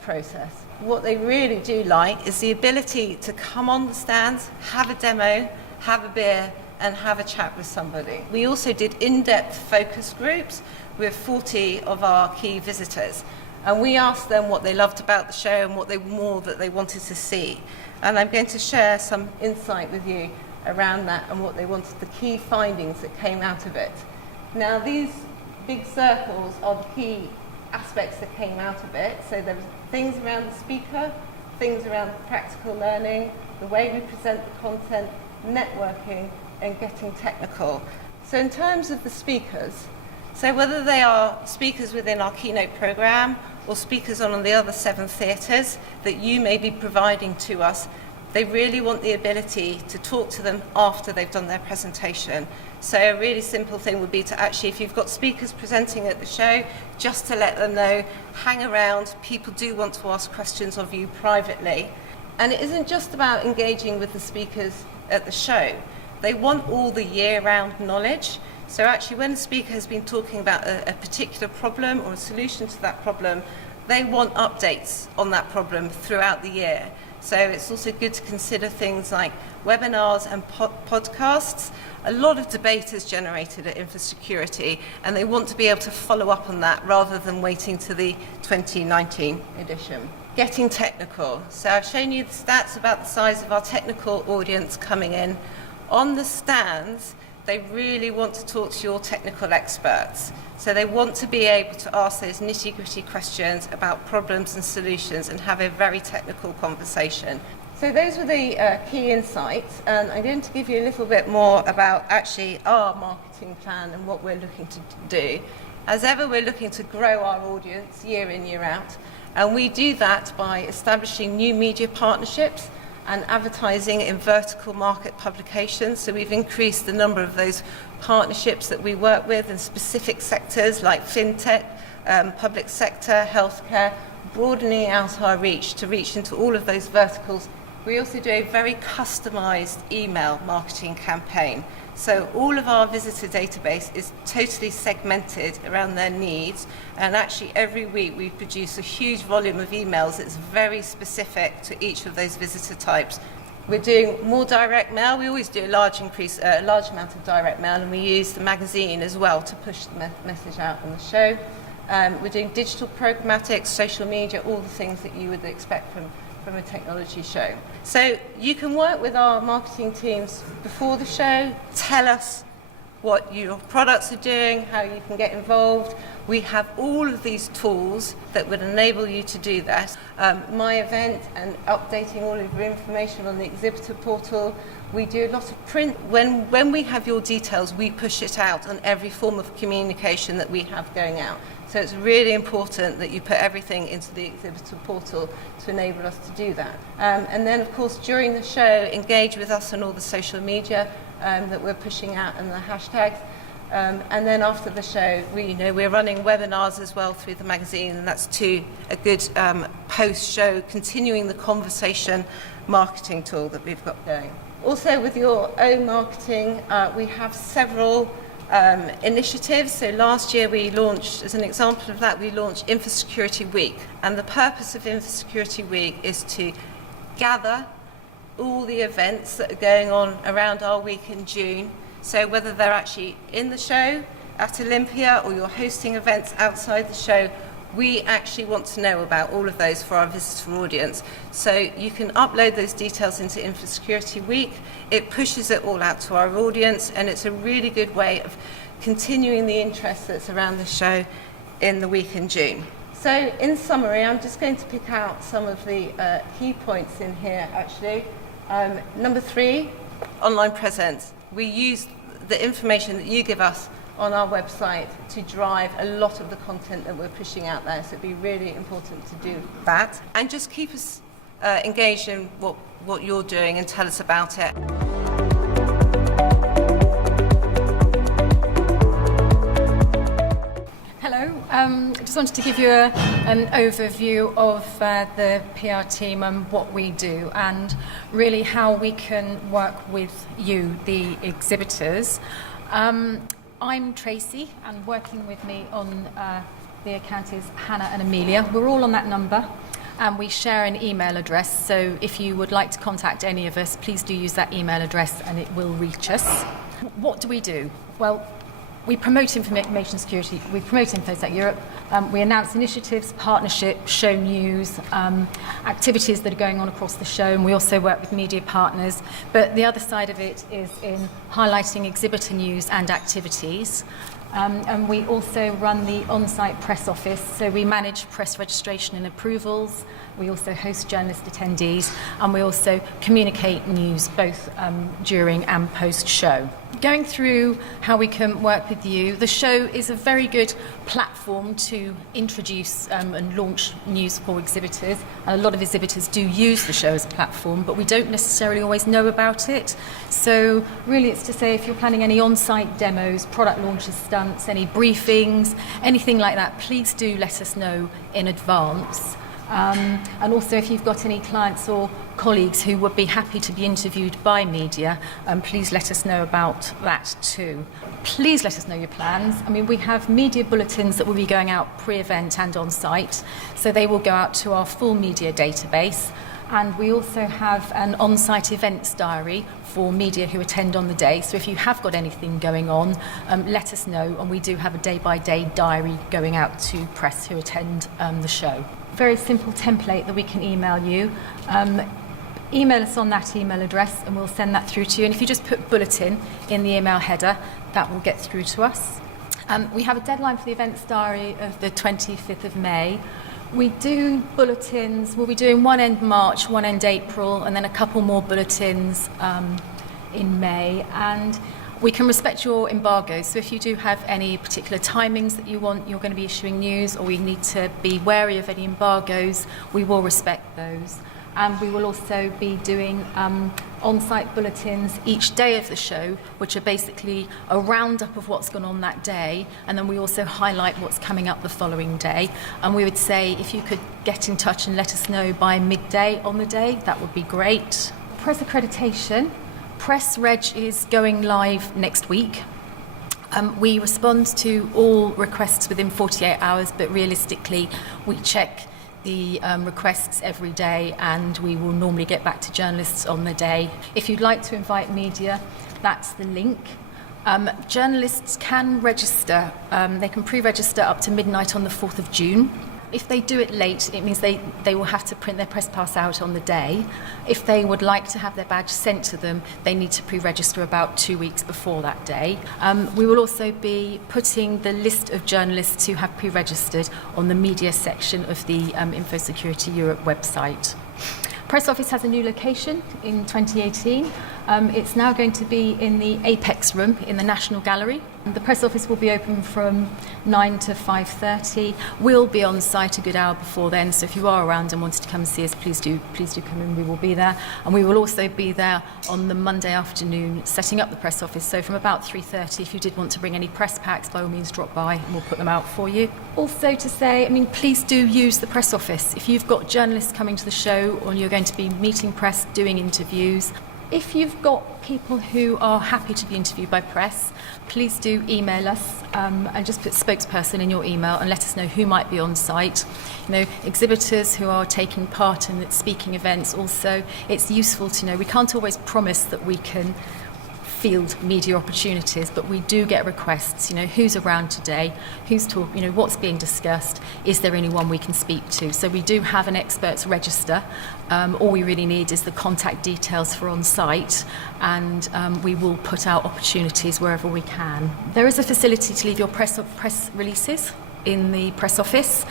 process. What they really do like is the ability to come on the stands, have a demo, have a beer, and have a chat with somebody. We also did in-depth focus groups with 40 of our key visitors, and we asked them what they loved about the show and what that they wanted to see. And I'm going to share some insight with you around that and what they wanted, the key findings that came out of it. Now, these big circles are the key aspects that came out of it. So there were things around the speaker, things around practical learning, the way we present the content, networking, and getting technical. So in terms of the speakers, so whether they are speakers within our keynote program or speakers on the other 7 theatres that you may be providing to us, they really want the ability to talk to them after they've done their presentation. So a really simple thing would be to actually, if you've got speakers presenting at the show, just to let them know, hang around, people do want to ask questions of you privately. And it isn't just about engaging with the speakers at the show. They want all the year-round knowledge. So actually, when a speaker has been talking about a particular problem or a solution to that problem, they want updates on that problem throughout the year. So it's also good to consider things like webinars and podcasts. A lot of debate is generated at Infosecurity, and they want to be able to follow up on that rather than waiting to the 2019 edition. Getting technical. So I've shown you the stats about the size of our technical audience coming in. On the stands, they really want to talk to your technical experts. So they want to be able to ask those nitty-gritty questions about problems and solutions and have a very technical conversation. So those were the key insights, and I'm going to give you a little bit more about actually our marketing plan and what we're looking to do. As ever, we're looking to grow our audience year in, year out, and we do that by establishing new media partnerships and advertising in vertical market publications. So we've increased the number of those partnerships that we work with in specific sectors like fintech, public sector, healthcare, broadening out our reach to reach into all of those verticals. We also do a very customized email marketing campaign. So all of our visitor database is totally segmented around their needs, and actually every week we produce a huge volume of emails that's very specific to each of those visitor types. We're doing more direct mail. We always do a large amount of direct mail, and we use the magazine as well to push the message out on the show. We're doing digital programmatics, social media, all the things that you would expect from a technology show. So you can work with our marketing teams before the show, tell us what your products are doing, how you can get involved. We have all of these tools that would enable you to do that. MyVent and updating all of your information on the exhibitor portal. We do a lot of print. When we have your details, we push it out on every form of communication that we have going out. So it's really important that you put everything into the exhibitor portal to enable us to do that. And then, of course, during the show, engage with us on all the social media that we're pushing out and the hashtags. And then after the show, we're running webinars as well through the magazine, and that's a good post-show, continuing the conversation marketing tool that we've got going. Also, with your own marketing, we have several initiatives. So last year we launched, as an example of that, we launched Infosecurity Week. And the purpose of Infosecurity Week is to gather all the events that are going on around our week in June. So whether they're actually in the show at Olympia or you're hosting events outside the show, we actually want to know about all of those for our visitor audience. So you can upload those details into Infosecurity Week. It pushes it all out to our audience, and it's a really good way of continuing the interest that's around the show in the week in June. So in summary, I'm just going to pick out some of the key points in here, actually. Number 3, online presence. We use the information that you give us on our website to drive a lot of the content that we're pushing out there. So it'd be really important to do that. And just keep us engaged in what you're doing and tell us about it. Hello, I just wanted to give you an overview of the PR team and what we do, and really how we can work with you, the exhibitors. I'm Tracy, and working with me on the account is Hannah and Amelia. We're all on that number, and we share an email address, so if you would like to contact any of us, please do use that email address and it will reach us. What do we do? Well, we promote information security, we promote InfoSec Europe, we announce initiatives, partnerships, show news, activities that are going on across the show, and we also work with media partners. But the other side of it is in highlighting exhibitor news and activities. And we also run the on-site press office, so we manage press registration and approvals. We also host journalist attendees, and we also communicate news both during and post-show. Going through how we can work with you, the show is a very good platform to introduce and launch news for exhibitors. A lot of exhibitors do use the show as a platform, but we don't necessarily always know about it. So really it's to say, if you're planning any on-site demos, product launches, stunts, any briefings, anything like that, please do let us know in advance. And also, if you've got any clients or colleagues who would be happy to be interviewed by media, please let us know about that too. Please let us know your plans. I mean, we have media bulletins that will be going out pre-event and on site, so they will go out to our full media database. And we also have an on-site events diary for media who attend on the day. So if you have got anything going on, let us know. And we do have a day-by-day diary going out to press who attend the show. Very simple template that we can email you. Email us on that email address and we'll send that through to you. And if you just put bulletin in the email header, that will get through to us. We have a deadline for the events diary of the 25th of May. We do bulletins. We'll be doing one end March, one end April, and then a couple more bulletins in May. And we can respect your embargoes. So if you do have any particular timings that you want, you're going to be issuing news, or we need to be wary of any embargoes, we will respect those. And we will also be doing on-site bulletins each day of the show, which are basically a roundup of what's gone on that day, and then we also highlight what's coming up the following day. And we would say if you could get in touch and let us know by midday on the day, that would be great. Press accreditation. Press Reg is going live next week. We respond to all requests within 48 hours, but realistically, we check the requests every day, and we will normally get back to journalists on the day. If you'd like to invite media, that's the link. Journalists can register. They can pre-register up to midnight on the 4th of June. If they do it late, it means they will have to print their press pass out on the day. If they would like to have their badge sent to them, they need to pre-register about 2 weeks before that day. We will also be putting the list of journalists who have pre-registered on the media section of the InfoSecurity Europe website. Press Office has a new location in 2018. It's now going to be in the Apex room in the National Gallery. The Press Office will be open from 9 to 5:30. We'll be on site a good hour before then, so if you are around and wanted to come and see us, please do come in. We will be there. And we will also be there on the Monday afternoon setting up the Press Office. So from about 3:30, if you did want to bring any press packs, by all means drop by and we'll put them out for you. Also to say, please do use the Press Office. If you've got journalists coming to the show or you're going to be meeting press, doing interviews, if you've got people who are happy to be interviewed by press, please do email us and just put spokesperson in your email and let us know who might be on site. Exhibitors who are taking part in speaking events also, it's useful to know. We can't always promise that we can field media opportunities, but we do get requests, who's around today, who's talking, what's being discussed, is there anyone we can speak to? So we do have an experts register. All we really need is the contact details for on site, and we will put out opportunities wherever we can. There is a facility to leave your press releases in the Press Office.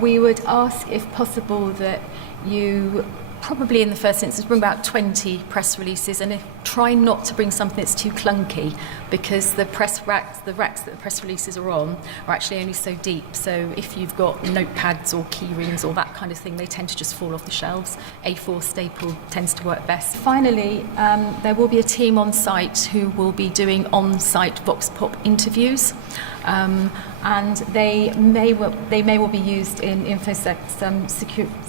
We would ask, if possible, that you probably in the first instance bring about 20 press releases, and try not to bring something that's too clunky, because the racks that the press releases are on are actually only so deep. So if you've got notepads or key rings or that kind of thing, they tend to just fall off the shelves. A4 staple tends to work best. Finally, there will be a team on site who will be doing on-site Vox Pop interviews. And they may well be used in InfoSec's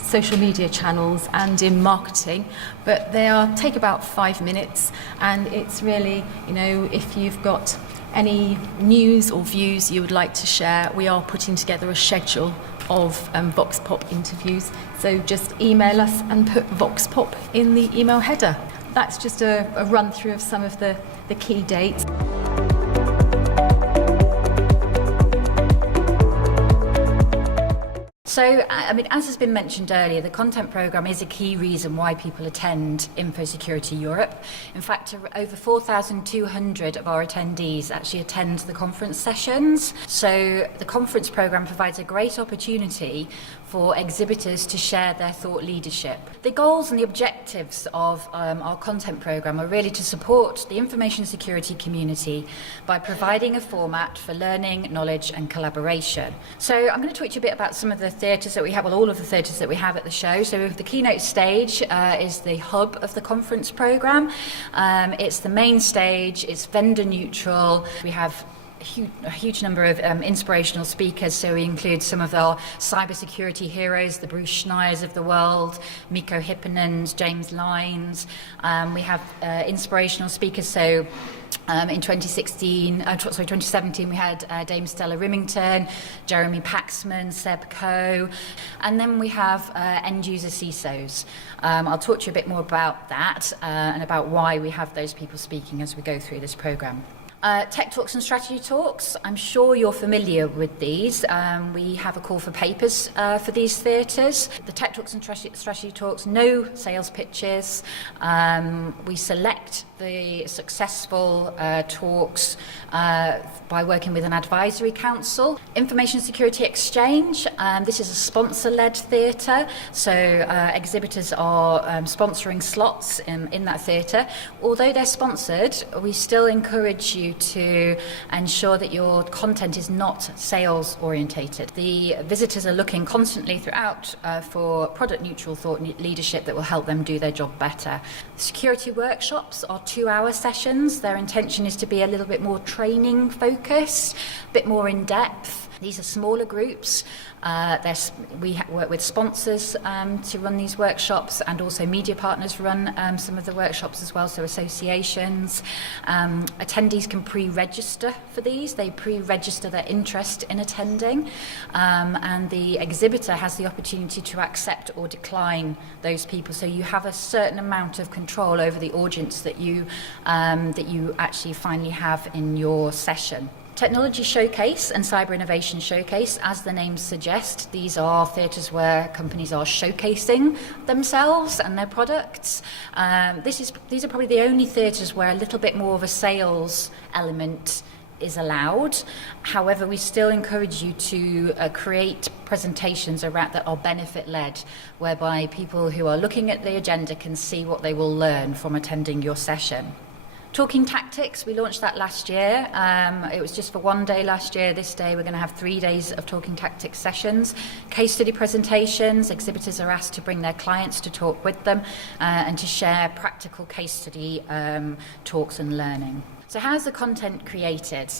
social media channels and in marketing, but they take about 5 minutes, and it's really, if you've got any news or views you would like to share, we are putting together a schedule of Vox Pop interviews, so just email us and put Vox Pop in the email header. That's just a run through of some of the key dates. So, as has been mentioned earlier, the content programme is a key reason why people attend InfoSecurity Europe. In fact, over 4,200 of our attendees actually attend the conference sessions. So the conference programme provides a great opportunity for exhibitors to share their thought leadership. The goals and the objectives of our content programme are really to support the information security community by providing a format for learning, knowledge and collaboration. So I'm going to talk to you a bit about some of the theatres that we have, all of the theatres that we have at the show. So the keynote stage is the hub of the conference programme. It's the main stage, it's vendor neutral. We have a huge number of inspirational speakers, so we include some of our cybersecurity heroes, the Bruce Schneiers of the world, Mikko Hyppänen's, James Lyons. We have inspirational speakers, so In 2017, we had Dame Stella Rimington, Jeremy Paxman, Seb Coe, and then we have end-user CISOs. I'll talk to you a bit more about that and about why we have those people speaking as we go through this programme. Tech Talks and Strategy Talks, I'm sure you're familiar with these. We have a call for papers for these theatres. The Tech Talks and Strategy Talks, no sales pitches. We select the successful talks by working with an advisory council. Information Security Exchange, this is a sponsor-led theatre, so exhibitors are sponsoring slots in that theatre. Although they're sponsored, we still encourage you to ensure that your content is not sales orientated. The visitors are looking constantly throughout for product neutral thought leadership that will help them do their job better. Security workshops are 2-hour sessions. Their intention is to be a little bit more training focused, a bit more in depth. These are smaller groups. We work with sponsors to run these workshops, and also media partners run some of the workshops as well, so associations. Attendees can pre-register for these. They pre-register their interest in attending, and the exhibitor has the opportunity to accept or decline those people, so you have a certain amount of control over the audience that you actually finally have in your session. Technology Showcase and Cyber Innovation Showcase, as the names suggest, these are theatres where companies are showcasing themselves and their products. These are probably the only theatres where a little bit more of a sales element is allowed. However, we still encourage you to create presentations around that are benefit-led, whereby people who are looking at the agenda can see what they will learn from attending your session. Talking Tactics, we launched that last year. It was just for one day last year. This day we're going to have 3 days of Talking Tactics sessions. Case study presentations, exhibitors are asked to bring their clients to talk with them and to share practical case study talks and learning. So how's the content created?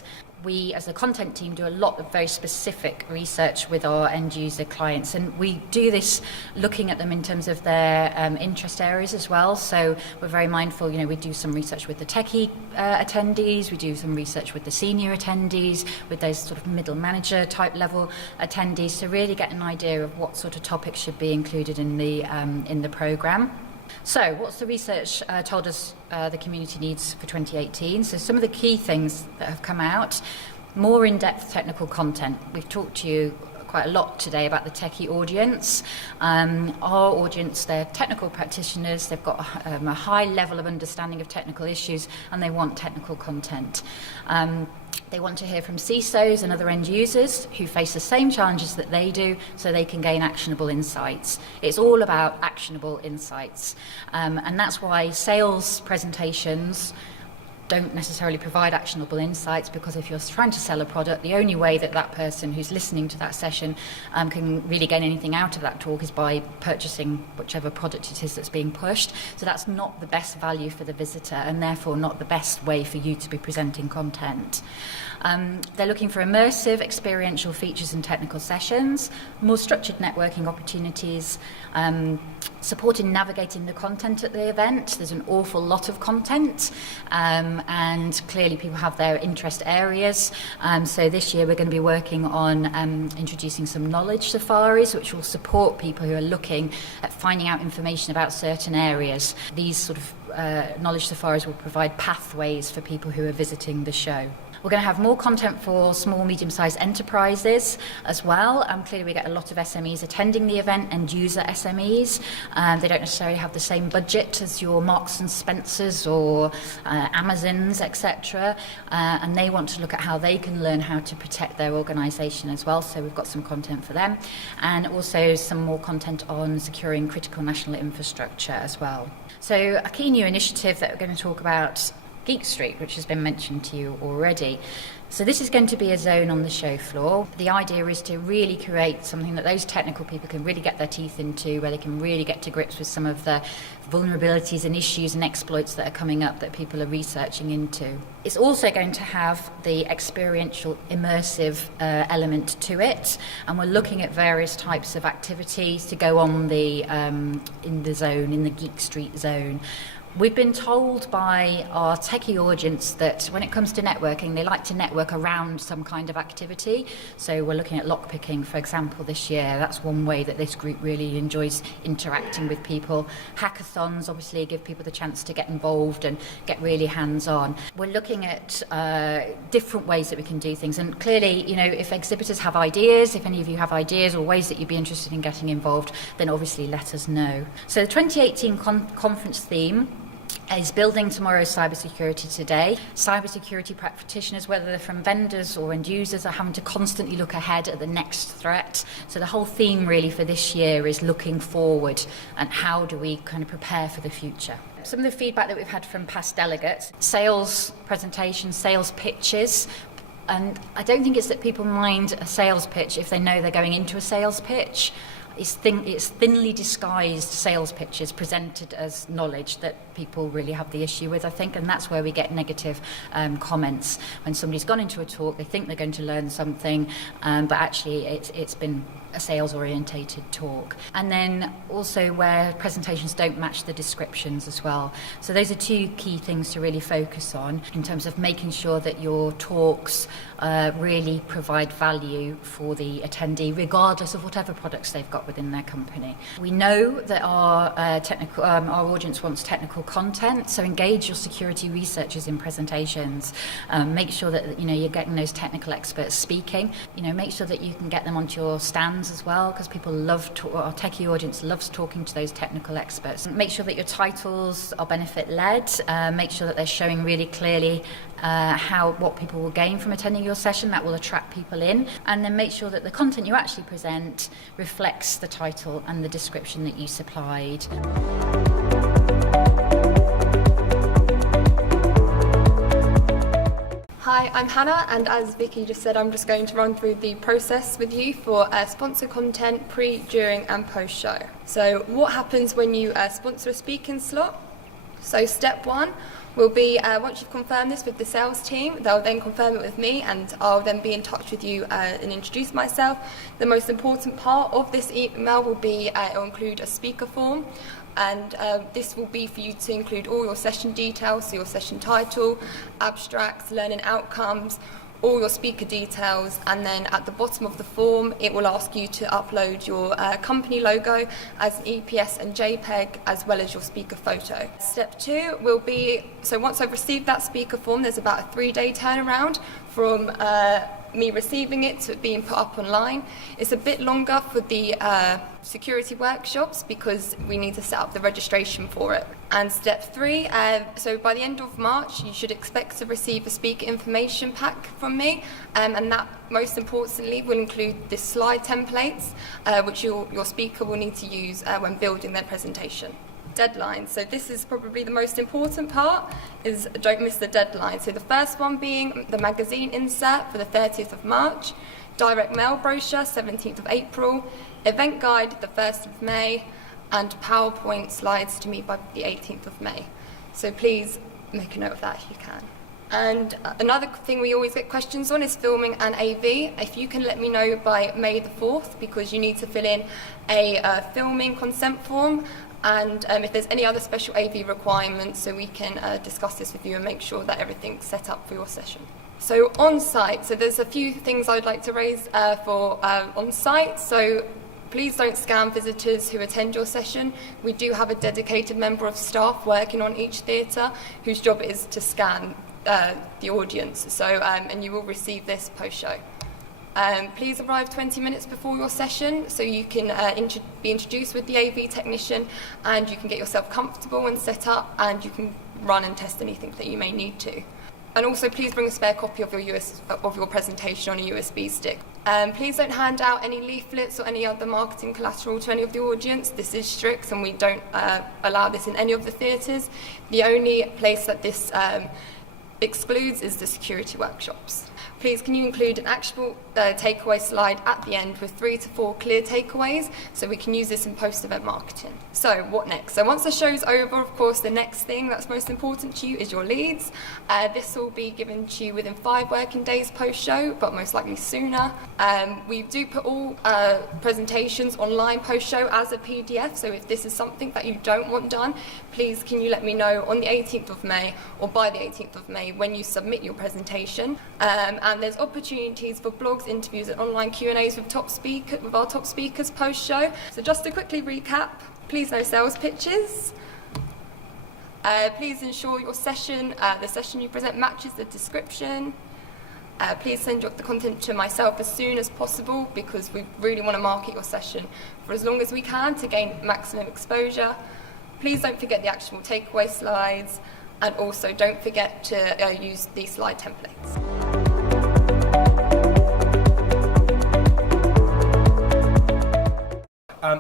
We, as the content team, do a lot of very specific research with our end-user clients, and we do this looking at them in terms of their interest areas as well. So we're very mindful, we do some research with the techie attendees, we do some research with the senior attendees, with those sort of middle manager type level attendees, to really get an idea of what sort of topics should be included in the programme. So, what's the research told us the community needs for 2018? So, some of the key things that have come out: more in-depth technical content. We've talked to you quite a lot today about the techie audience. Our audience, they're technical practitioners, they've got a high level of understanding of technical issues, and they want technical content. They want to hear from CISOs and other end users who face the same challenges that they do, so they can gain actionable insights. It's all about actionable insights. And that's why sales presentations don't necessarily provide actionable insights, because if you're trying to sell a product, the only way that that person who's listening to that session can really gain anything out of that talk is by purchasing whichever product it is that's being pushed. So that's not the best value for the visitor, and therefore not the best way for you to be presenting content. They're looking for immersive, experiential features and technical sessions, more structured networking opportunities, support in navigating the content at the event. There's an awful lot of content, and clearly people have their interest areas. So this year we're going to be working on introducing some knowledge safaris, which will support people who are looking at finding out information about certain areas. These sort of knowledge safaris will provide pathways for people who are visiting the show. We're going to have more content for small, medium-sized enterprises as well. Clearly, we get a lot of SMEs attending the event, and user SMEs. They don't necessarily have the same budget as your Marks and Spencers or Amazons, etc. And they want to look at how they can learn how to protect their organisation as well. So we've got some content for them, and also some more content on securing critical national infrastructure as well. So a key new initiative that we're going to talk about, Geek Street, which has been mentioned to you already. So this is going to be a zone on the show floor. The idea is to really create something that those technical people can really get their teeth into, where they can really get to grips with some of the vulnerabilities and issues and exploits that are coming up that people are researching into. It's also going to have the experiential, immersive element to it, and we're looking at various types of activities to go on in the zone, in the Geek Street zone. We've been told by our techie audience that when it comes to networking, they like to network around some kind of activity. So we're looking at lockpicking, for example, this year. That's one way that this group really enjoys interacting with people. Hackathons obviously give people the chance to get involved and get really hands-on. We're looking at different ways that we can do things. And clearly, if exhibitors have ideas, if any of you have ideas or ways that you'd be interested in getting involved, then obviously let us know. So the 2018 conference theme is building tomorrow's cybersecurity today. Cybersecurity practitioners, whether they're from vendors or end users, are having to constantly look ahead at the next threat. So the whole theme really for this year is looking forward and how do we kind of prepare for the future. Some of the feedback that we've had from past delegates, sales presentations, sales pitches, and I don't think it's that people mind a sales pitch if they know they're going into a sales pitch. It's thinly disguised sales pitches presented as knowledge that people really have the issue with, I think, and that's where we get negative comments. When somebody's gone into a talk, they think they're going to learn something, but actually it's been a sales-orientated talk. And then also where presentations don't match the descriptions as well. So those are two key things to really focus on in terms of making sure that your talks really provide value for the attendee, regardless of whatever products they've got within their company. We know that our audience wants technical content, so engage your security researchers in presentations. Make sure that you're getting those technical experts speaking. Make sure that you can get them onto your stands as well, because people our techie audience loves talking to those technical experts. Make sure that your titles are benefit-led. Make sure that they're showing really clearly what people will gain from attending your session. That will attract people in. And then make sure that the content you actually present reflects the title and the description that you supplied. Hi, I'm Hannah, and as Vicky just said, I'm just going to run through the process with you for sponsor content pre, during and post-show. So what happens when you sponsor a speaking slot? So step one will be, once you've confirmed this with the sales team, they'll then confirm it with me, and I'll then be in touch with you and introduce myself. The most important part of this email will be, it'll include a speaker form, and this will be for you to include all your session details, so your session title, abstracts, learning outcomes, all your speaker details, and then at the bottom of the form it will ask you to upload your company logo as an EPS and JPEG, as well as your speaker photo. Step two will be, so once I've received that speaker form, there's about a 3-day turnaround from me receiving it to being put up online. It's a bit longer for the security workshops because we need to set up the registration for it. And step three, so by the end of March you should expect to receive a speaker information pack from me, and that most importantly will include the slide templates which your speaker will need to use when building their presentation. Deadlines. So this is probably the most important part, is don't miss the deadline. So the first one being the magazine insert for the 30th of March, direct mail brochure 17th of April, event guide the 1st of May, and PowerPoint slides to me by the 18th of May. So please make a note of that if you can. And another thing we always get questions on is filming and AV. If you can let me know by May the 4th, because you need to fill in a filming consent form, and if there's any other special AV requirements, so we can discuss this with you and make sure that everything's set up for your session. So on-site, so there's a few things I'd like to raise for on-site. So please don't scam visitors who attend your session. We do have a dedicated member of staff working on each theatre whose job is to scan the audience. So and you will receive this post-show. Please arrive 20 minutes before your session so you can be introduced with the AV technician, and you can get yourself comfortable and set up, and you can run and test anything that you may need to. And also please bring a spare copy of your presentation on a USB stick. Please don't hand out any leaflets or any other marketing collateral to any of the audience. This is strict and we don't allow this in any of the theatres. The only place that this excludes is the security workshops. Please can you include an actionable takeaway slide at the end with 3 to 4 clear takeaways so we can use this in post-event marketing. So what next? So once the show's over, of course, the next thing that's most important to you is your leads. This will be given to you within 5 working days post-show, but most likely sooner. We do put all presentations online post-show as a PDF, so if this is something that you don't want done, please can you let me know on the 18th of May or by the 18th of May when you submit your presentation. And there's opportunities for blogs, interviews and online Q&As with our top speakers post-show. So just to quickly recap, please no sales pitches. Please ensure your session, the session you present matches the description. Please send the content to myself as soon as possible because we really want to market your session for as long as we can to gain maximum exposure. Please don't forget the actionable takeaway slides and also don't forget to use these slide templates.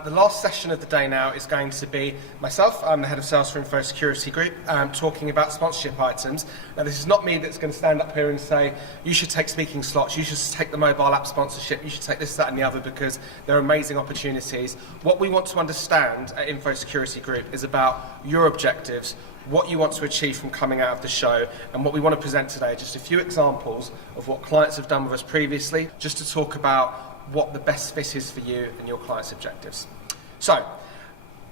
The last session of the day now is going to be myself. I'm the head of sales for Info Security Group, talking about sponsorship items. Now, this is not me that's going to stand up here and say, you should take speaking slots, you should take the mobile app sponsorship, you should take this, that and the other because they're amazing opportunities. What we want to understand at Info Security Group is about your objectives, what you want to achieve from coming out of the show, and what we want to present today, just a few examples of what clients have done with us previously, just to talk about what the best fit is for you and your clients' objectives. So,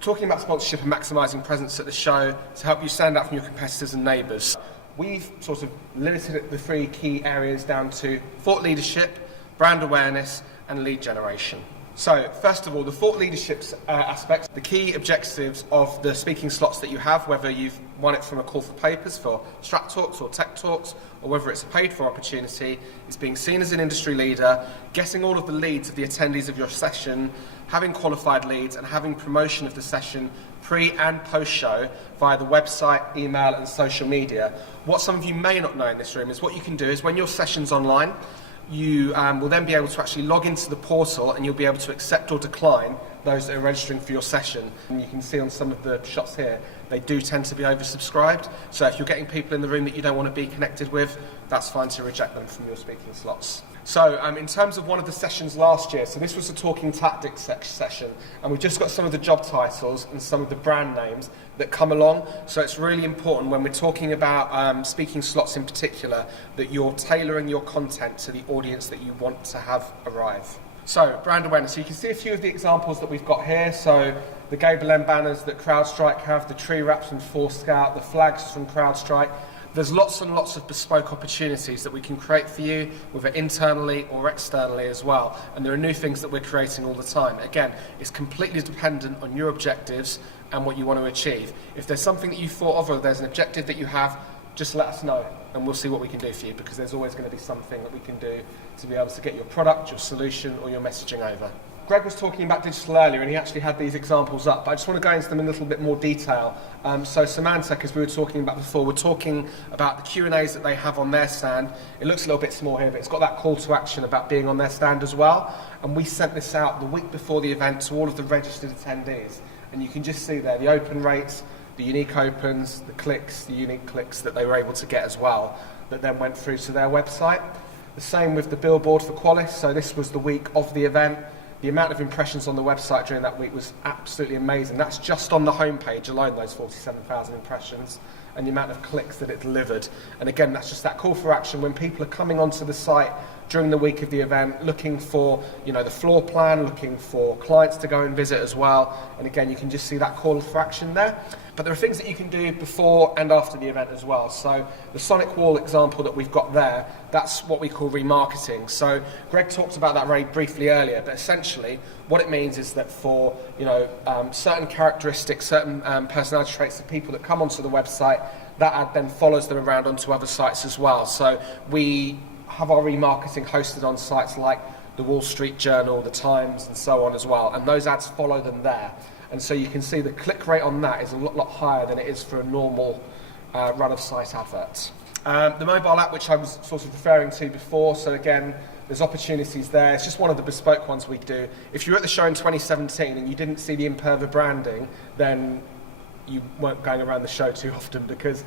talking about sponsorship and maximising presence at the show to help you stand out from your competitors and neighbours. We've sort of limited the 3 key areas down to thought leadership, brand awareness and lead generation. So, first of all, the thought leadership aspects, the key objectives of the speaking slots that you have, whether you've won it from a call for papers for Strat Talks or Tech Talks, or whether it's a paid-for opportunity, is being seen as an industry leader, getting all of the leads of the attendees of your session, having qualified leads, and having promotion of the session pre- and post-show via the website, email, and social media. What some of you may not know in this room is what you can do is when your session's online, you will then be able to actually log into the portal and you'll be able to accept or decline those that are registering for your session. And you can see on some of the shots here, they do tend to be oversubscribed. So if you're getting people in the room that you don't want to be connected with, that's fine to reject them from your speaking slots. So in terms of one of the sessions last year, so this was the Talking Tactics session, and we've just got some of the job titles and some of the brand names that come along. So it's really important when we're talking about speaking slots in particular that you're tailoring your content to the audience that you want to have arrive. So brand awareness. So you can see a few of the examples that we've got here. So the Gable End banners that CrowdStrike have, the tree wraps from Forescout, the flags from CrowdStrike. There's lots and lots of bespoke opportunities that we can create for you, whether internally or externally as well. And there are new things that we're creating all the time. Again, it's completely dependent on your objectives and what you want to achieve. If there's something that you thought of or there's an objective that you have, just let us know and we'll see what we can do for you, because there's always going to be something that we can do to be able to get your product, your solution or your messaging over. Greg was talking about digital earlier and he actually had these examples up, but I just want to go into them in a little bit more detail. So Symantec, as we were talking about before, we're talking about the Q&As that they have on their stand. It looks a little bit small here, but it's got that call to action about being on their stand as well. And we sent this out the week before the event to all of the registered attendees. And you can just see there the open rates, the unique opens, the clicks, the unique clicks that they were able to get as well, that then went through to their website. The same with the billboard for Qualis. So this was the week of the event. The amount of impressions on the website during that week was absolutely amazing. That's just on the homepage alone, those 47,000 impressions, and the amount of clicks that it delivered. And again, that's just that call for action when people are coming onto the site during the week of the event, looking for, the floor plan, looking for clients to go and visit as well. And again, you can just see that call for action there. But there are things that you can do before and after the event as well. So the Sonic Wall example that we've got there, that's what we call remarketing. So Greg talked about that very briefly earlier, but essentially what it means is that for certain characteristics, certain personality traits of people that come onto the website, that ad then follows them around onto other sites as well. So we have our remarketing hosted on sites like the Wall Street Journal, the Times and so on as well, and those ads follow them there. And so you can see the click rate on that is a lot higher than it is for a normal run-of-site advert. The mobile app, which I was sort of referring to before, so again, there's opportunities there. It's just one of the bespoke ones we do. If you were at the show in 2017 and you didn't see the Imperva branding, then you weren't going around the show too often, because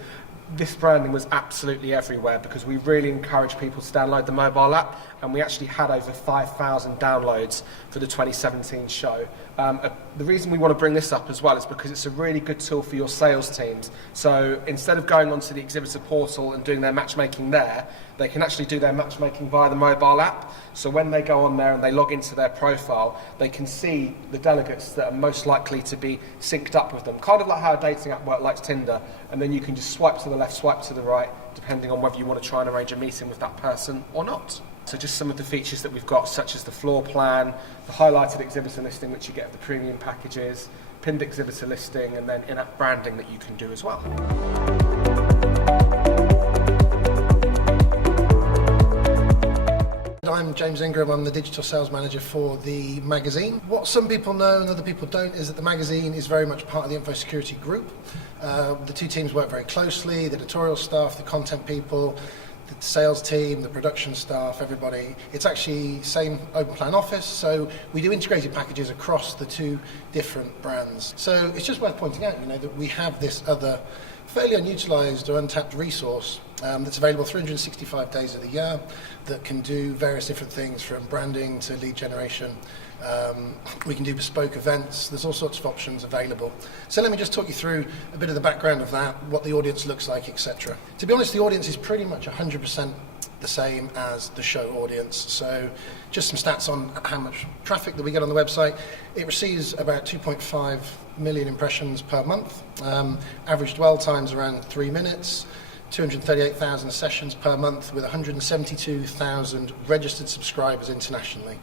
this branding was absolutely everywhere because we really encouraged people to download the mobile app, and we actually had over 5,000 downloads for the 2017 show. The reason we want to bring this up as well is because it's a really good tool for your sales teams. So instead of going onto the exhibitor portal and doing their matchmaking there, they can actually do their matchmaking via the mobile app. So when they go on there and they log into their profile, they can see the delegates that are most likely to be synced up with them, kind of like how a dating app works like Tinder, and then you can just swipe to the left, swipe to the right, depending on whether you want to try and arrange a meeting with that person or not. So just some of the features that we've got, such as the floor plan, the highlighted exhibitor listing, which you get with the premium packages, pinned exhibitor listing, and then in-app branding that you can do as well. I'm James Ingram, I'm the Digital Sales Manager for the magazine. What some people know and other people don't is that the magazine is very much part of the Info Security group. The two teams work very closely, the editorial staff, the content people, the sales team, the production staff, everybody. It's actually same open plan office, so we do integrated packages across the two different brands. So it's just worth pointing out, that we have this other fairly unutilized or untapped resource that's available 365 days of the year that can do various different things from branding to lead generation. We can do bespoke events. There's all sorts of options available. So let me just talk you through a bit of the background of that, what the audience looks like, etc. To be honest, the audience is pretty much 100% the same as the show audience. So just some stats on how much traffic that we get on the website. It receives about 2.5 million impressions per month. Average dwell times around 3 minutes. 238,000 sessions per month with 172,000 registered subscribers internationally.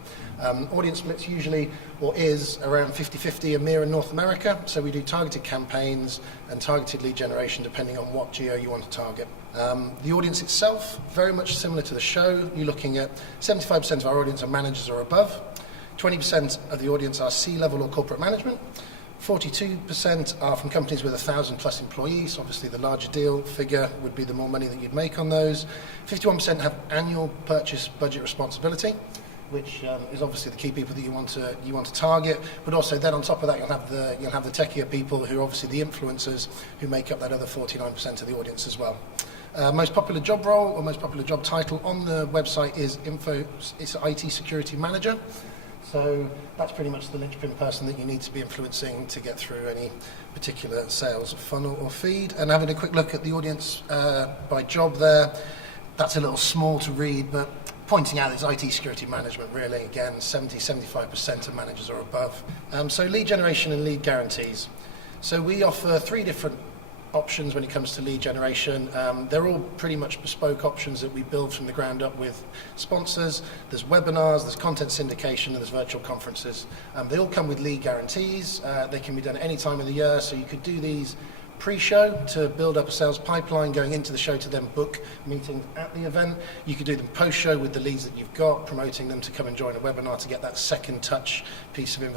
Audience splits usually, or is, around 50-50 EMEA and North America, so we do targeted campaigns and targeted lead generation depending on what geo you want to target. The audience itself, very much similar to the show. You're looking at 75% of our audience are managers or above, 20% of the audience are C-level or corporate management, 42% are from companies with 1,000 plus employees. Obviously, the larger deal figure would be the more money that you'd make on those. 51% have annual purchase budget responsibility, which is obviously the key people that you want to target. But also, then on top of that, you'll have the techier people who are obviously the influencers who make up that other 49% of the audience as well. Most popular job role or most popular job title on the website is it's IT Security Manager. So that's pretty much the linchpin person that you need to be influencing to get through any particular sales funnel or feed. And having a quick look at the audience by job there, that's a little small to read, but pointing out it's IT security management really, again, 70-75% of managers or above. So lead generation and lead guarantees. So we offer 3 different options when it comes to lead generation. They're all pretty much bespoke options that we build from the ground up with sponsors. There's webinars, there's content syndication, and there's virtual conferences. They all come with lead guarantees. They can be done at any time of the year, so you could do these pre-show to build up a sales pipeline going into the show to then book meetings at the event. You could do them post-show with the leads that you've got, promoting them to come and join a webinar to get that second touch piece of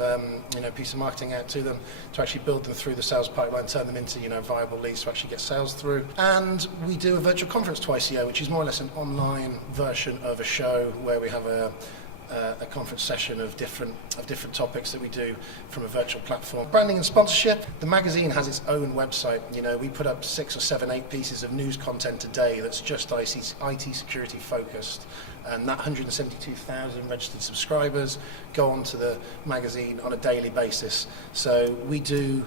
marketing out to them, to actually build them through the sales pipeline, turn them into viable leads to actually get sales through. And we do a virtual conference twice a year, which is more or less an online version of a show where we have a conference session of different topics that we do from a virtual platform. Branding and sponsorship. The magazine has its own website. We put up 6 or 7, 8 pieces of news content a day that's just IT security focused. And that 172,000 registered subscribers go onto the magazine on a daily basis. So we do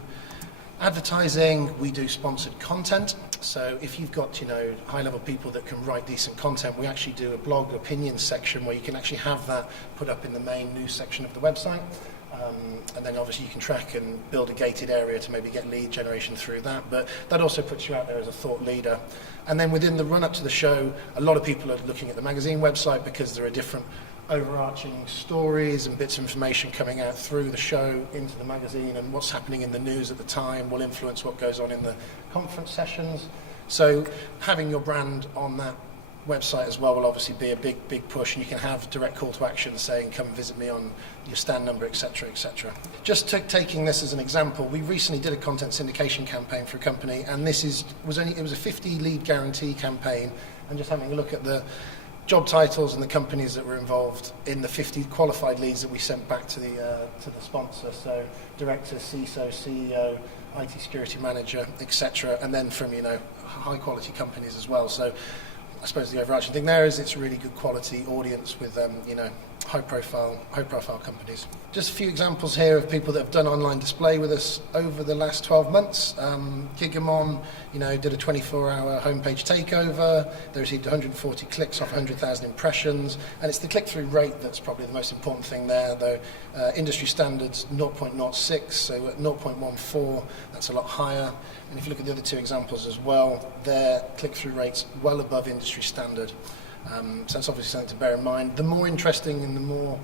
advertising, we do sponsored content. So if you've got, high-level people that can write decent content, we actually do a blog opinion section where you can actually have that put up in the main news section of the website. And then obviously you can track and build a gated area to maybe get lead generation through that. But that also puts you out there as a thought leader. And then within the run-up to the show, a lot of people are looking at the magazine website because there are different overarching stories and bits of information coming out through the show into the magazine, and what's happening in the news at the time will influence what goes on in the conference sessions. So having your brand on that website as well will obviously be a big push, and you can have direct call to action saying come and visit me on your stand number, etc. etc. Just taking this as an example, we recently did a content syndication campaign for a company, and it was a 50 lead guarantee campaign, and just having a look at the job titles and the companies that were involved in the 50 qualified leads that we sent back to the sponsor. So director, CISO, CEO, IT security manager, etc. And then from, high quality companies as well. So I suppose the overarching thing there is it's a really good quality audience with, high profile companies. Just a few examples here of people that have done online display with us over the last 12 months. Gigamon, did a 24-hour homepage takeover. They received 140 clicks off 100,000 impressions, and it's the click-through rate that's probably the most important thing there, though. Industry standards 0.06, so at 0.14, that's a lot higher. And if you look at the other two examples as well, their click-through rates well above industry standard. So that's obviously something to bear in mind. The more interesting and the more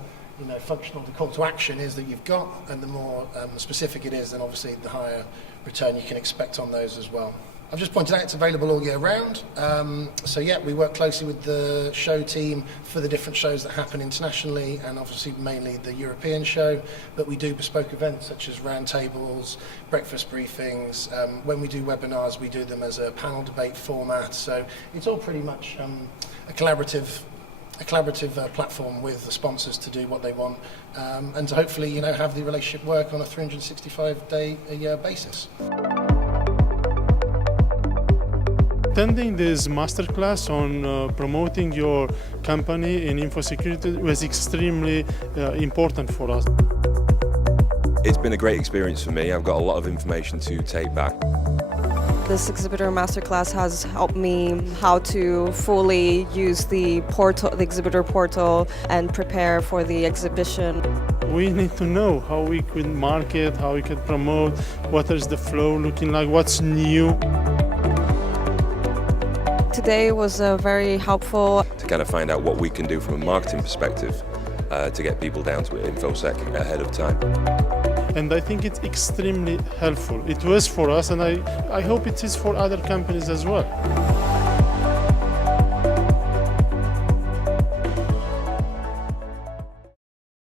functional the call to action is that you've got, and the more specific it is, then obviously the higher return you can expect on those as well. I've just pointed out it's available all year round. We work closely with the show team for the different shows that happen internationally, and obviously mainly the European show, but we do bespoke events such as roundtables, breakfast briefings. When we do webinars, we do them as a panel debate format, so it's all pretty much a collaborative platform with the sponsors to do what they want, and to hopefully have the relationship work on a 365-day-a-year basis. Attending this masterclass on promoting your company in infosecurity was extremely important for us. It's been a great experience for me. I've got a lot of information to take back. This Exhibitor Masterclass has helped me how to fully use the portal, the Exhibitor portal, and prepare for the exhibition. We need to know how we could market, how we could promote, what is the flow looking like, what's new. Today was very helpful. To kind of find out what we can do from a marketing perspective to get people down to InfoSec ahead of time. And I think it's extremely helpful. It was for us, and I hope it is for other companies as well.